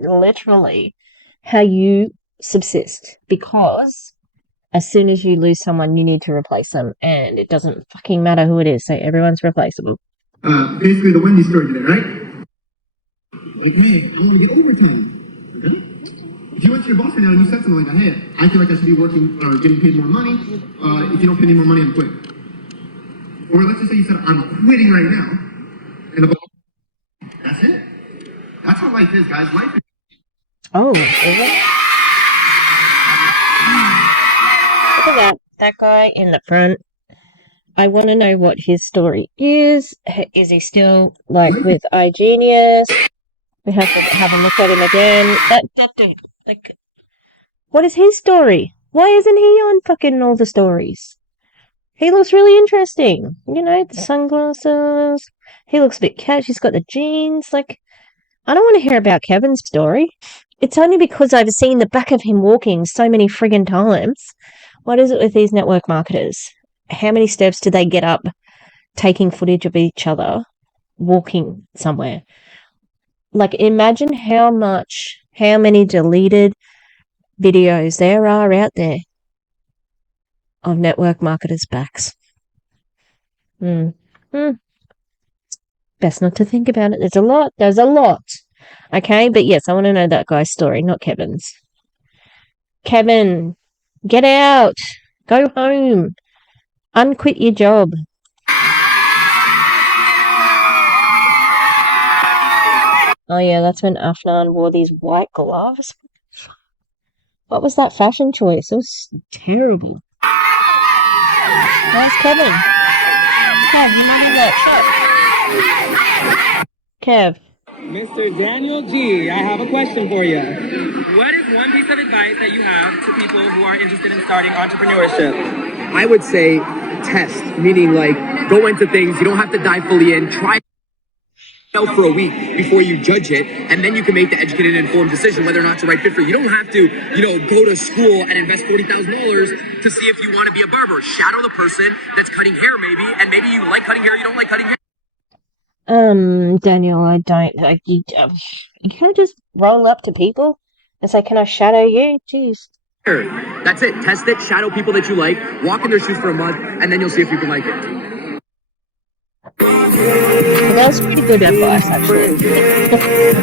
literally how you subsist, because as soon as you lose someone, you need to replace them, and it doesn't fucking matter who it is. So everyone's replaceable. Basically the Wendy story today, right? Like, hey, I want to get overtime. Okay? If you went to your boss right now and you said something like, hey, I feel like I should be working or getting paid more money. If you don't pay any more money, I'm quitting. Or let's just say you said, I'm quitting right now. And the boss, that's it. That's how life is, guys. Life is. Oh, is it? Look at that guy in the front. I want to know what his story is. Is he still like with iGenius? We have to have a look at him again. That dude, like, what is his story? Why isn't he on fucking all the stories? He looks really interesting. You know, the sunglasses. He looks a bit catchy. He's got the jeans. Like, I don't want to hear about Kevin's story. It's only because I've seen the back of him walking so many friggin' times. What is it with these network marketers? How many steps do they get up taking footage of each other walking somewhere? Like, imagine how many deleted videos there are out there of network marketers' backs. Best not to think about it. There's a lot. Okay, but yes, I want to know that guy's story, not Kevin's. Kevin, get out. Go home. Unquit your job. Oh yeah, that's when Afnan wore these white gloves. What was that fashion choice? It was terrible. Where's Kevin? Kev, you want to do that? Kev. Mr. Daniel G, I have a question for you. What is one piece of advice that you have to people who are interested in starting entrepreneurship? I would say test, meaning like go into things. You don't have to dive fully in. Try for a week before you judge it, and then you can make the educated and informed decision whether or not it's the right fit for you. You don't have to, go to school and invest $40,000 to see if you want to be a barber. Shadow the person that's cutting hair, maybe, and maybe you like cutting hair, you don't like cutting hair. Daniel, I don't. You can't just roll up to people and say, "Can I shadow you?" Jeez. That's it. Test it. Shadow people that you like. Walk in their shoes for a month, and then you'll see if you can like it. Well, that was pretty good advice, actually.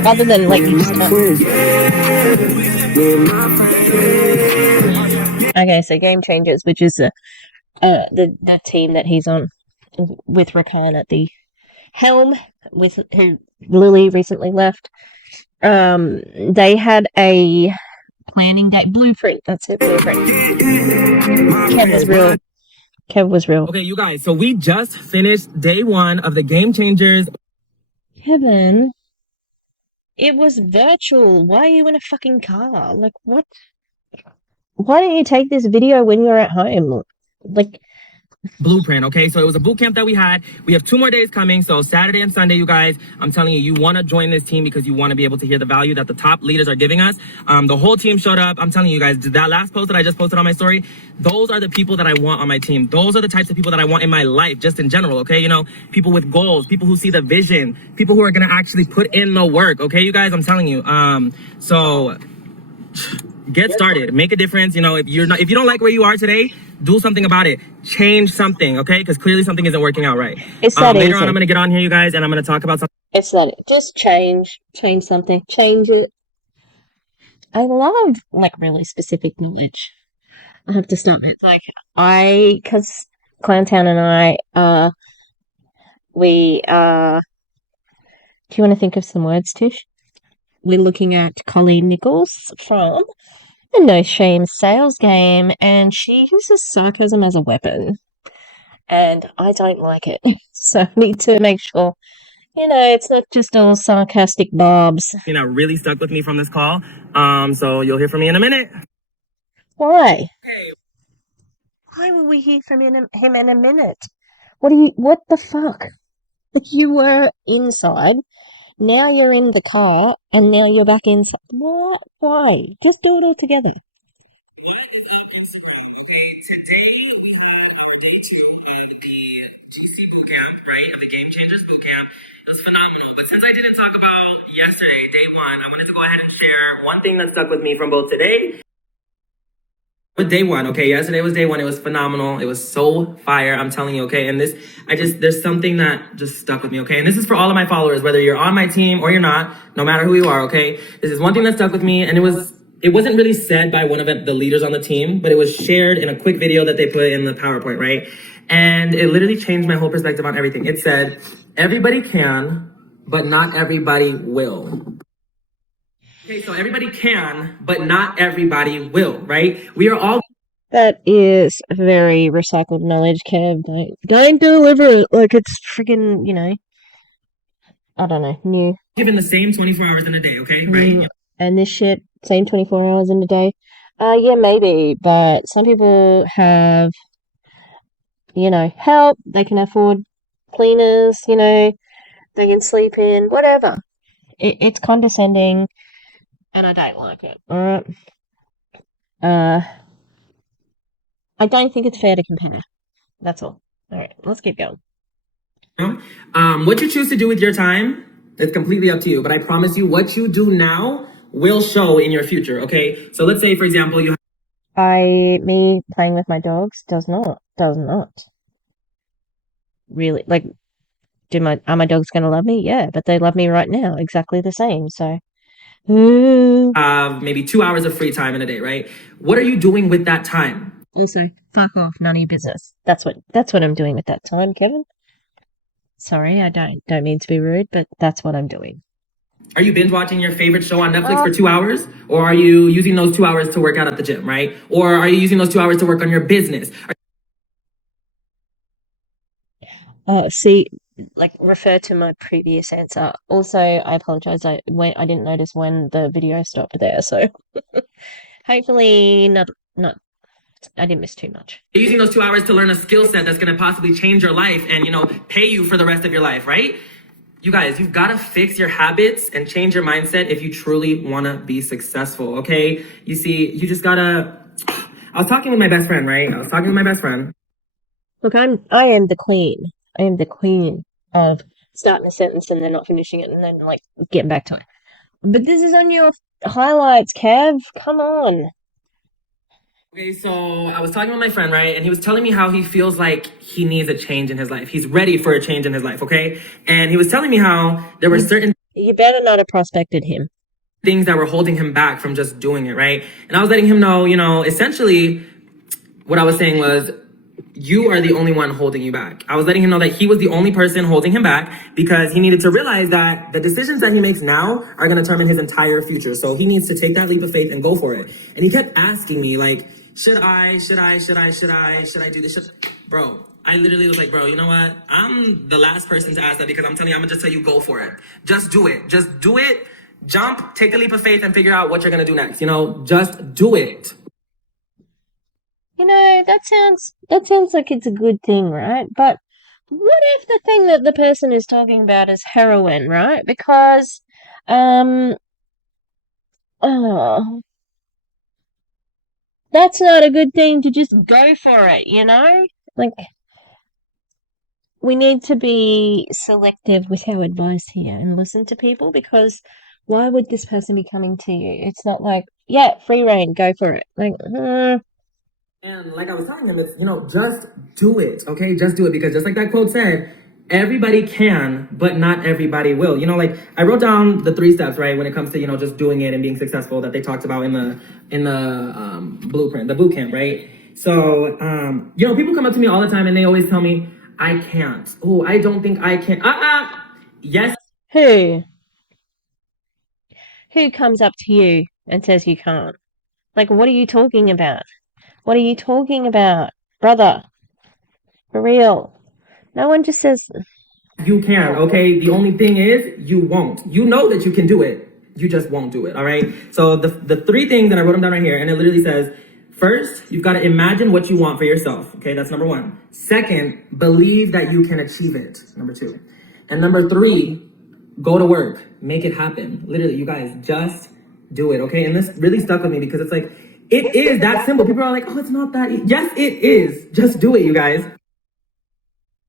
Other than like you just Okay, so Game Changers, which is the team that he's on with Rakan at the helm, with who Lily recently left. They had a planning day blueprint. That's it, blueprint. Kev was real. Okay, you guys, so we just finished day 1 of the Game Changers. Kevin, it was virtual. Why are you in a fucking car? Like, what? Why didn't you take this video when you were at home? Like, Blueprint, okay? So it was a boot camp that we had. We have 2 more days coming. So Saturday and Sunday, you guys, I'm telling you, you want to join this team because you want to be able to hear the value that the top leaders are giving us. The whole team showed up. I'm telling you guys, that last post that I just posted on my story, those are the people that I want on my team. Those are the types of people that I want in my life, just in general, okay? You know, people with goals, people who see the vision, people who are going to actually put in the work, okay, you guys? I'm telling you. So get started, make a difference. You know, if you don't like where you are today, do something about it. Change something, okay? Because clearly something isn't working out right. It's that later easy. on, I'm gonna get on here, you guys, and I'm gonna talk about something. It's that just change something, change it. I love like really specific knowledge. I have to stop it. Like because Clowntown and I, do you want to think of some words, Tish? We're looking at Colleen Nichols from the No Shame Sales Game, and she uses sarcasm as a weapon, and I don't like it. So I need to make sure, you know, it's not just all sarcastic barbs. You know, really stuck with me from this call. So you'll hear from me in a minute. Why? Hey. Why will we hear from him in a minute? What the fuck? You were inside, now you're in the car, and now you're back inside. What? Why? Just do it all together. But since I didn't talk about yesterday, day 1, I wanted to go ahead and share one thing that stuck with me from both today. With day 1, okay, yesterday was day 1. It was phenomenal. It was so fire. I'm telling you, okay. And there's something that just stuck with me, okay. And this is for all of my followers, whether you're on my team or you're not, no matter who you are, okay. This is one thing that stuck with me, and it wasn't really said by one of the leaders on the team, but it was shared in a quick video that they put in the PowerPoint, right? And it literally changed my whole perspective on everything. It said, everybody can, but not everybody will. Okay, so everybody can, but not everybody will, right? We are all... That is very recycled knowledge, Kev. Don't deliver it like it's freaking, you know, I don't know, new. given the same 24 hours in a day, okay? Right? And this shit, same 24 hours in a day. Yeah, maybe, but some people have, you know, help. They can afford cleaners, you know, they can sleep in, whatever. It's condescending, and I don't like it. All right. I don't think it's fair to compare. That's all. All right, let's keep going. What you choose to do with your time, it's completely up to you. But I promise you, what you do now will show in your future. Okay. So let's say, for example, me playing with my dogs does not really, like, are my dogs going to love me? Yeah, but they love me right now, exactly the same. So, maybe 2 hours of free time in a day, right? What are you doing with that time? Also, fuck off, none of your business. That's what I'm doing with that time, Kevin. Sorry, I don't mean to be rude, but that's what I'm doing. Are you binge watching your favorite show on Netflix for 2 hours? Or are you using those 2 hours to work out at the gym, right? Or are you using those 2 hours to work on your business? See, like, refer to my previous answer. Also, I apologize. I didn't notice when the video stopped there, so hopefully not. I didn't miss too much. Are you using those 2 hours to learn a skill set that's going to possibly change your life and, pay you for the rest of your life, right? You guys, you've got to fix your habits and change your mindset if you truly want to be successful, okay? You see, you just got to... I was talking with my best friend, right? Look, I am the queen. I am the queen of starting a sentence and then not finishing it and then, like, getting back to it. But this is on your highlights, Kev. Come on. Okay, so I was talking with my friend, right? And he was telling me how he feels like he needs a change in his life. He's ready for a change in his life, okay? And he was telling me how there were certain... You better not have prospected him. ...things that were holding him back from just doing it, right? And I was letting him know, essentially what I was saying was, you are the only one holding you back. I was letting him know that he was the only person holding him back because he needed to realize that the decisions that he makes now are going to determine his entire future. So he needs to take that leap of faith and go for it. And he kept asking me like, should I do this? Bro, I literally was like, bro, you know what? I'm the last person to ask that because I'm telling you, I'm gonna just tell you, go for it. Just do it. Just do it. Jump, take the leap of faith and figure out what you're gonna do next. You know, just do it. You know, that sounds like it's a good thing, right? But what if the thing that the person is talking about is heroin, right? Because, oh, that's not a good thing to just go for it, you know? Like, we need to be selective with our advice here and listen to people because why would this person be coming to you? It's not like, yeah, free reign, go for it. Like, And like I was telling him, it's, you know, just do it, okay? Just do it because just like that quote said, everybody can, but not everybody will. You know, like I wrote down the 3 steps, right? When it comes to, you know, just doing it and being successful that they talked about in the blueprint, the boot camp, right? So, you know, people come up to me all the time and they always tell me, I can't. Oh, I don't think I can. Yes. who comes up to you and says you can't? Like, what are you talking about? What are you talking about, brother? For real. No one just says, You can, okay? The only thing is you won't. You know that you can do it. You just won't do it, all right? So the 3 things, and I wrote them down right here, and it literally says, first, you've got to imagine what you want for yourself, okay? That's number 1. Second, believe that you can achieve it, number 2. And number 3, go to work. Make it happen. Literally, you guys, just do it, okay? And this really stuck with me because it's like, it is that simple. People are like, oh, it's not that easy. Yes, it is. Just do it, you guys.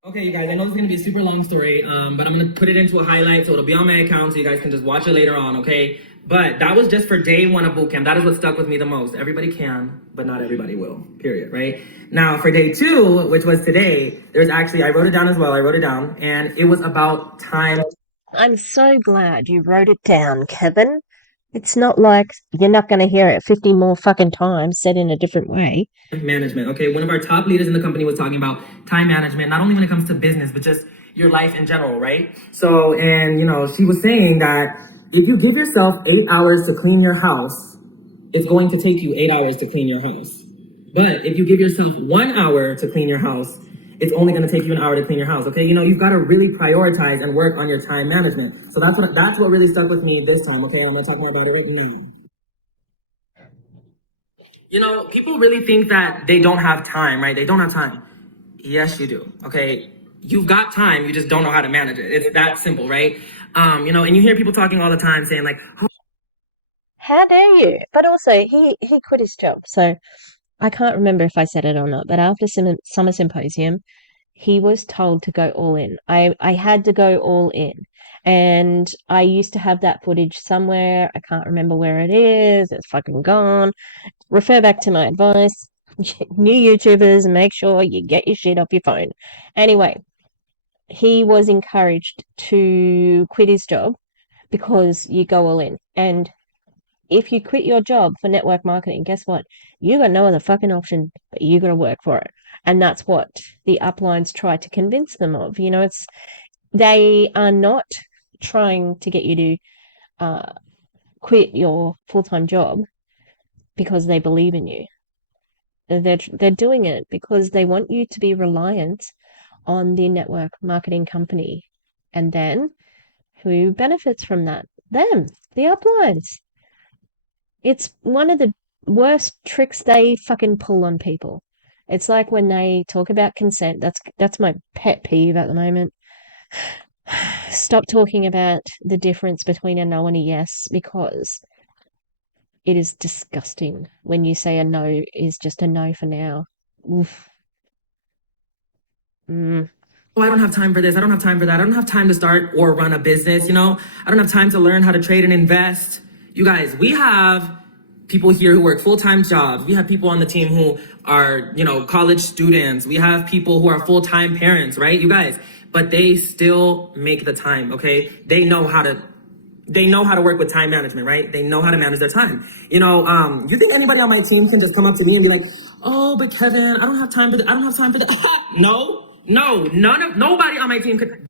Okay, you guys, I know this is going to be a super long story, but I'm going to put it into a highlight so it'll be on my account so you guys can just watch it later on, okay? But that was just for day 1 of bootcamp. That is what stuck with me the most. Everybody can, but not everybody will, period, right? Now, for day 2, which was today, there's actually, I wrote it down as well. I wrote it down, and it was about time. I'm so glad you wrote it down, Kevin. It's not like you're not going to hear it 50 more fucking times said in a different way. Management, okay? One of our top leaders in the company was talking about time management, not only when it comes to business, but just your life in general, right? So, and, you know, she was saying that if you give yourself 8 hours to clean your house, it's going to take you 8 hours to clean your house. But if you give yourself 1 hour to clean your house, it's only going to take you an hour to clean your house, okay? You know, you've got to really prioritize and work on your time management. So that's what really stuck with me this time, okay? I'm going to talk more about it right now. You know, people really think that they don't have time, right? They don't have time. Yes, you do, okay? You've got time, you just don't know how to manage it. It's that simple, right? You know, and you hear people talking all the time saying like, oh, how dare you? But also, he quit his job, so I can't remember if I said it or not, but after Summer Symposium, he was told to go all in. I had to go all in. And I used to have that footage somewhere. I can't remember where it is. It's fucking gone. Refer back to my advice. New YouTubers, make sure you get your shit off your phone. Anyway, he was encouraged to quit his job because you go all in. And if you quit your job for network marketing, guess what? You got no other fucking option, but you got to work for it. And that's what the uplines try to convince them of. You know, they are not trying to get you to quit your full-time job because they believe in you. They're doing it because they want you to be reliant on the network marketing company. And then who benefits from that? Them, the uplines. It's one of the worst tricks they fucking pull on people. It's like when they talk about consent. That's my pet peeve at the moment. Stop talking about the difference between a no and a yes, because it is disgusting when you say a no is just a no for now. Oof. oh, I don't have time for this. I don't have time for that. I don't have time to start or run a business, you know? I don't have time to learn how to trade and invest. You guys, we have people here who work full-time jobs. We have people on the team who are, you know, college students. We have people who are full-time parents, right? You guys, but they still make the time, okay? They know how to they know how to work with time management, right? They know how to manage their time. You know, you think anybody on my team can just come up to me and be like, oh, but Kevin, I don't have time for that. I don't have time for that. Nobody on my team could.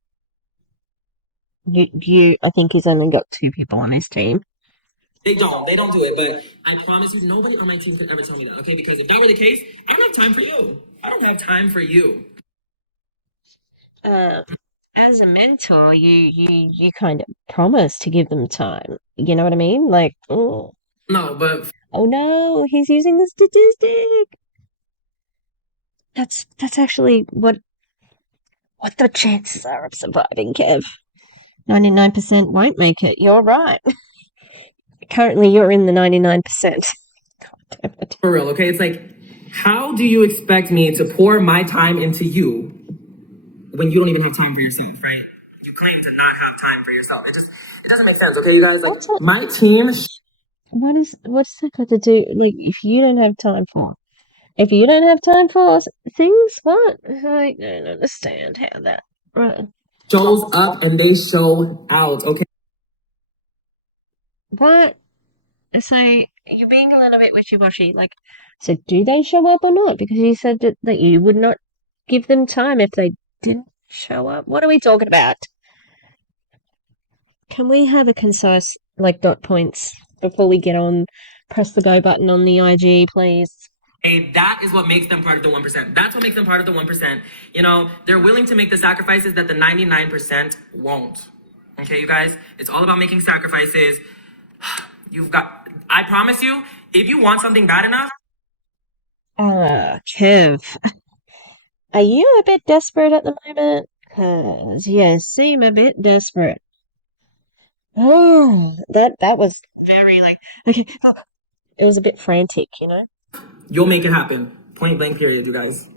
I think he's only got 2 people on his team. They don't do it, but I promise you, nobody on my team could ever tell me that, okay? Because if that were the case, I don't have time for you. I don't have time for you. As a mentor, you kind of promise to give them time. You know what I mean? Like, oh. No, but Oh no, he's using the statistic. That's actually what the chances are of surviving, Kev. 99% won't make it. You're right. Currently, you're in the 99%. God damn it. for real, okay? It's like, how do you expect me to pour my time into you when you don't even have time for yourself, right? You claim to not have time for yourself. It doesn't make sense, okay, you guys? Like, my team. What's that got to do? Like, if you don't have time for things, what? I don't understand how that. Right. Shows up and they show out, okay? What? So you're being a little bit wishy-washy. Like, so do they show up or not? Because you said that you would not give them time if they didn't show up. What are we talking about? Can we have a concise, like, dot points before we get on? Press the go button on the IG, please. Hey, that is what makes them part of the 1%. That's what makes them part of the 1%. You know, they're willing to make the sacrifices that the 99% won't. Okay, you guys? It's all about making sacrifices. I promise you, if you want something bad enough. Kev. Are you a bit desperate at the moment? Because you seem a bit desperate. Oh, that was very, like, okay. Oh, it was a bit frantic, you know? You'll make it happen. Point blank period, you guys.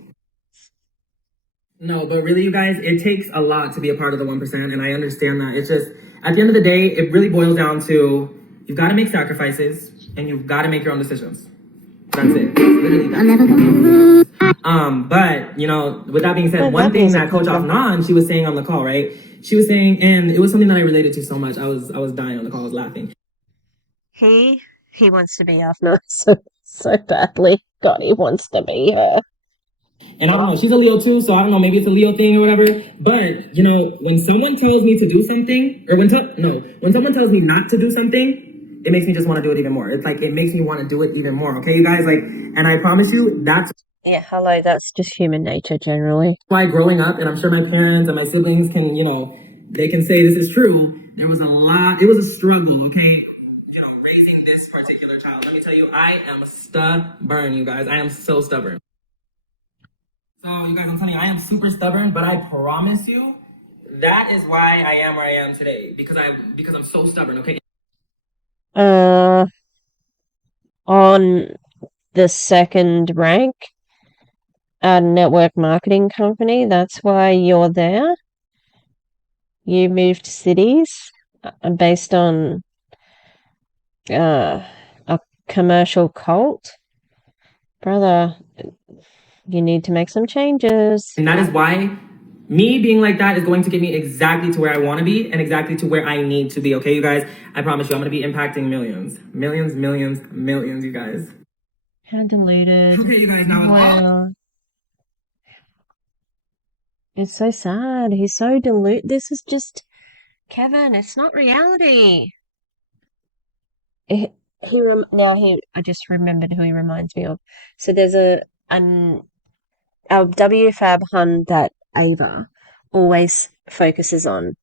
No, but really, you guys, it takes a lot to be a part of the 1%, and I understand that. It's just, at the end of the day, it really boils down to, you've got to make sacrifices, and you've got to make your own decisions. That's it. Literally, that's it. But, you know, with that being said, one thing that Coach Afnan, she was saying on the call, right? She was saying, and it was something that I related to so much. I was dying on the call. I was laughing. He wants to be Afnan so badly. God, he wants to be her. And I don't know, she's a Leo too, so I don't know, maybe it's a Leo thing or whatever. But, you know, when someone tells me to do something, or when someone tells me not to do something, it makes me just want to do it even more. It's like, it makes me want to do it even more, okay, you guys? Like, and I promise you, that's... Yeah, hello, that's just human nature generally. Why growing up, and I'm sure my parents and my siblings can, you know, they can say this is true, it was a struggle, okay? You know, raising this particular child. Let me tell you, I am stubborn, you guys. I am so stubborn. So, you guys, I'm telling you, I am super stubborn, but I promise you, that is why I am where I am today. Because I'm so stubborn, okay? On the second rank at a network marketing company, that's why you're there? You moved cities based on a commercial cult? Brother, you need to make some changes. And that is why me being like that is going to get me exactly to where I want to be and exactly to where I need to be, okay, you guys? I promise you, I'm going to be impacting millions. Millions, you guys. How deluded. Okay, you guys, now... Wow. It's so sad. He's so deluded. This is just... Kevin, it's not reality. I just remembered who he reminds me of. So there's our WFAB hun that Ava always focuses on,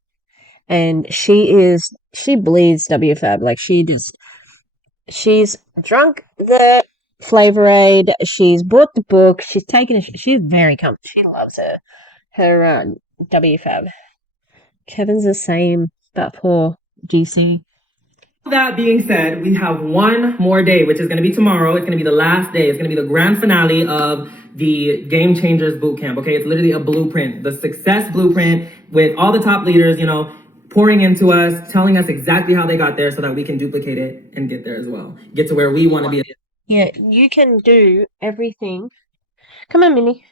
and she bleeds WFAB. Like, she's drunk the Flavor Aid, she's bought the book, she's taken she's very comfortable. She loves her WFAB. Kevin's the same, but poor GC. That being said, we have one more day, which is going to be tomorrow. It's going to be the last day. It's going to be the grand finale of the Game Changers Bootcamp, okay? It's literally a blueprint, the success blueprint with all the top leaders, you know, pouring into us, telling us exactly how they got there so that we can duplicate it and get there as well. Get to where we want to be. Yeah, you can do everything. Come on, Minnie.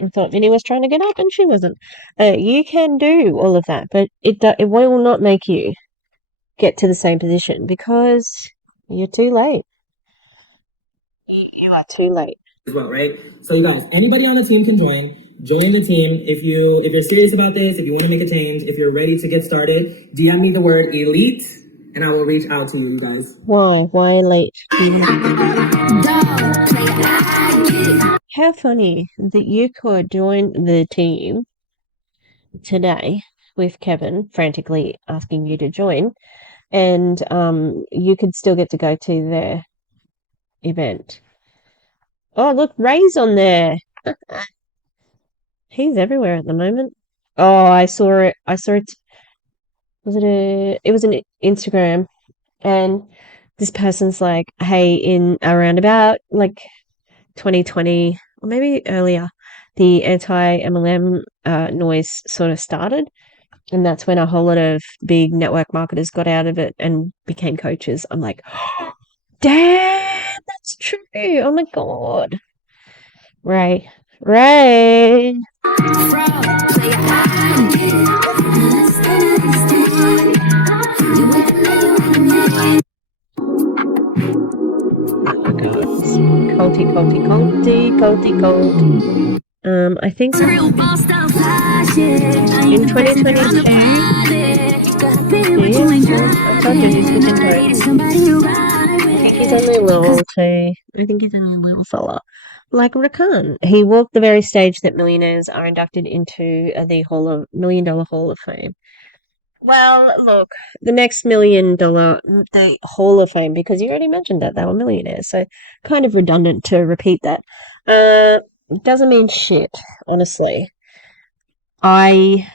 I thought Vinny was trying to get up and she wasn't. You can do all of that, but it will not make you get to the same position because you're too late. You are too late. As well, right? So you guys, anybody on the team can join. Join the team if you're serious about this, if you want to make a change, if you're ready to get started. DM me the word elite, and I will reach out to you guys. Why? Why late? How funny that you could join the team today with Kevin frantically asking you to join, and you could still get to go to their event. Oh, look, Ray's on there. He's everywhere at the moment. Oh, I saw it. It was an Instagram, and this person's like, hey, in around about like 2020 or maybe earlier, the anti-MLM noise sort of started, and that's when a whole lot of big network marketers got out of it and became coaches. I'm like, oh, damn, that's true. Oh my God. Ray. Culty. I think in 2022, I told you he's looking great. I think he's only level 2. I think he's only a little fella. Like Rakan. He walked the very stage that millionaires are inducted into the $1 million Hall of Fame. Well, look, the next $1 million, the Hall of Fame, because you already mentioned that they were millionaires, so kind of redundant to repeat that. Doesn't mean shit, honestly. I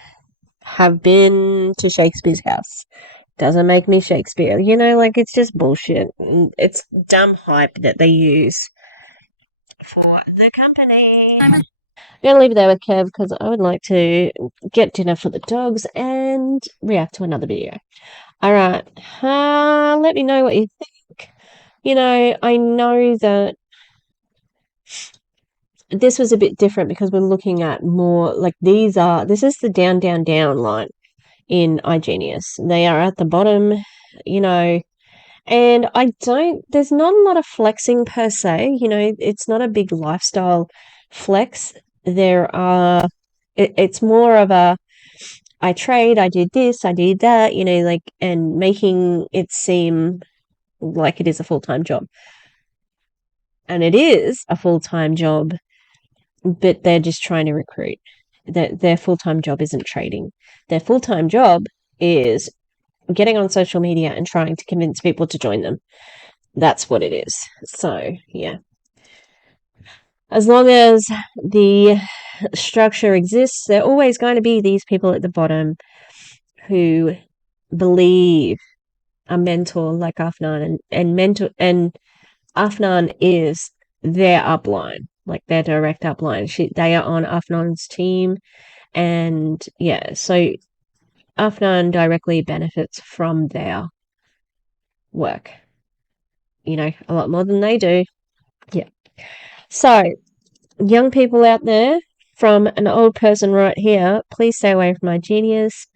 have been to Shakespeare's house. Doesn't make me Shakespeare. You know, like, it's just bullshit. It's dumb hype that they use for the company. I'm gonna leave it there with Kev because I would like to get dinner for the dogs and react to another video. Alright, let me know what you think. You know, I know that this was a bit different because we're looking at more like this is the down line in iGenius. They are at the bottom, you know, and there's not a lot of flexing per se, you know, it's not a big lifestyle flex. It's more of a, I trade, I did this, I did that, you know, like, and making it seem like it is a full-time job. And it is a full-time job, but they're just trying to recruit. Their full-time job isn't trading. Their full-time job is getting on social media and trying to convince people to join them. That's what it is. So, yeah. As long as the structure exists, there are always going to be these people at the bottom who believe a mentor like Afnan and Afnan is their upline, like their direct upline. They are on Afnan's team, and yeah, so Afnan directly benefits from their work. You know, a lot more than they do. Yeah. So, young people out there, from an old person right here, please stay away from iGenius.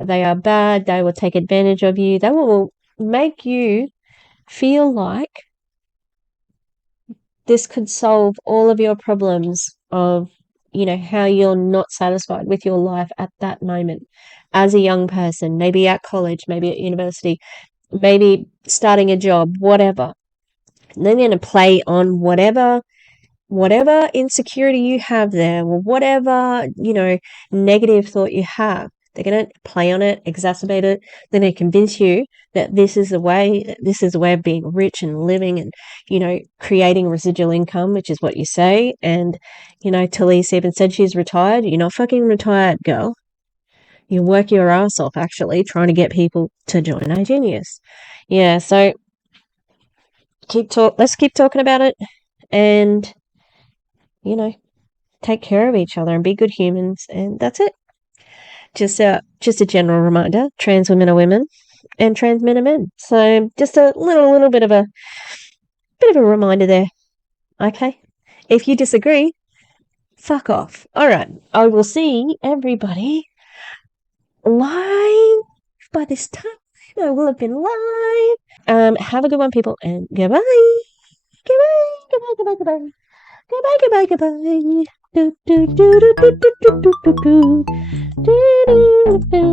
They are bad. They will take advantage of you. They will make you feel like this could solve all of your problems of, you know, how you're not satisfied with your life at that moment as a young person, maybe at college, maybe at university, maybe starting a job, whatever. They're going to play on whatever insecurity you have there, or whatever, you know, negative thought you have. They're going to play on it, exacerbate it. Then they convince you that this is the way of being rich and living and, you know, creating residual income, which is what you say. And, you know, Talisse even said she's retired. You're not fucking retired, girl. You work your ass off, actually, trying to get people to join iGenius. Yeah, so let's keep talking about it, and, you know, take care of each other and be good humans, and that's it. Just a general reminder: trans women are women, and trans men are men. So just a little bit of a reminder there. Okay, if you disagree, Fuck off. Alright, I will see everybody live by this time. I will have been live. Have a good one, people, and goodbye. Goodbye. Goodbye. Do, do, do, do, do, do, do, do, do. Do, do, do.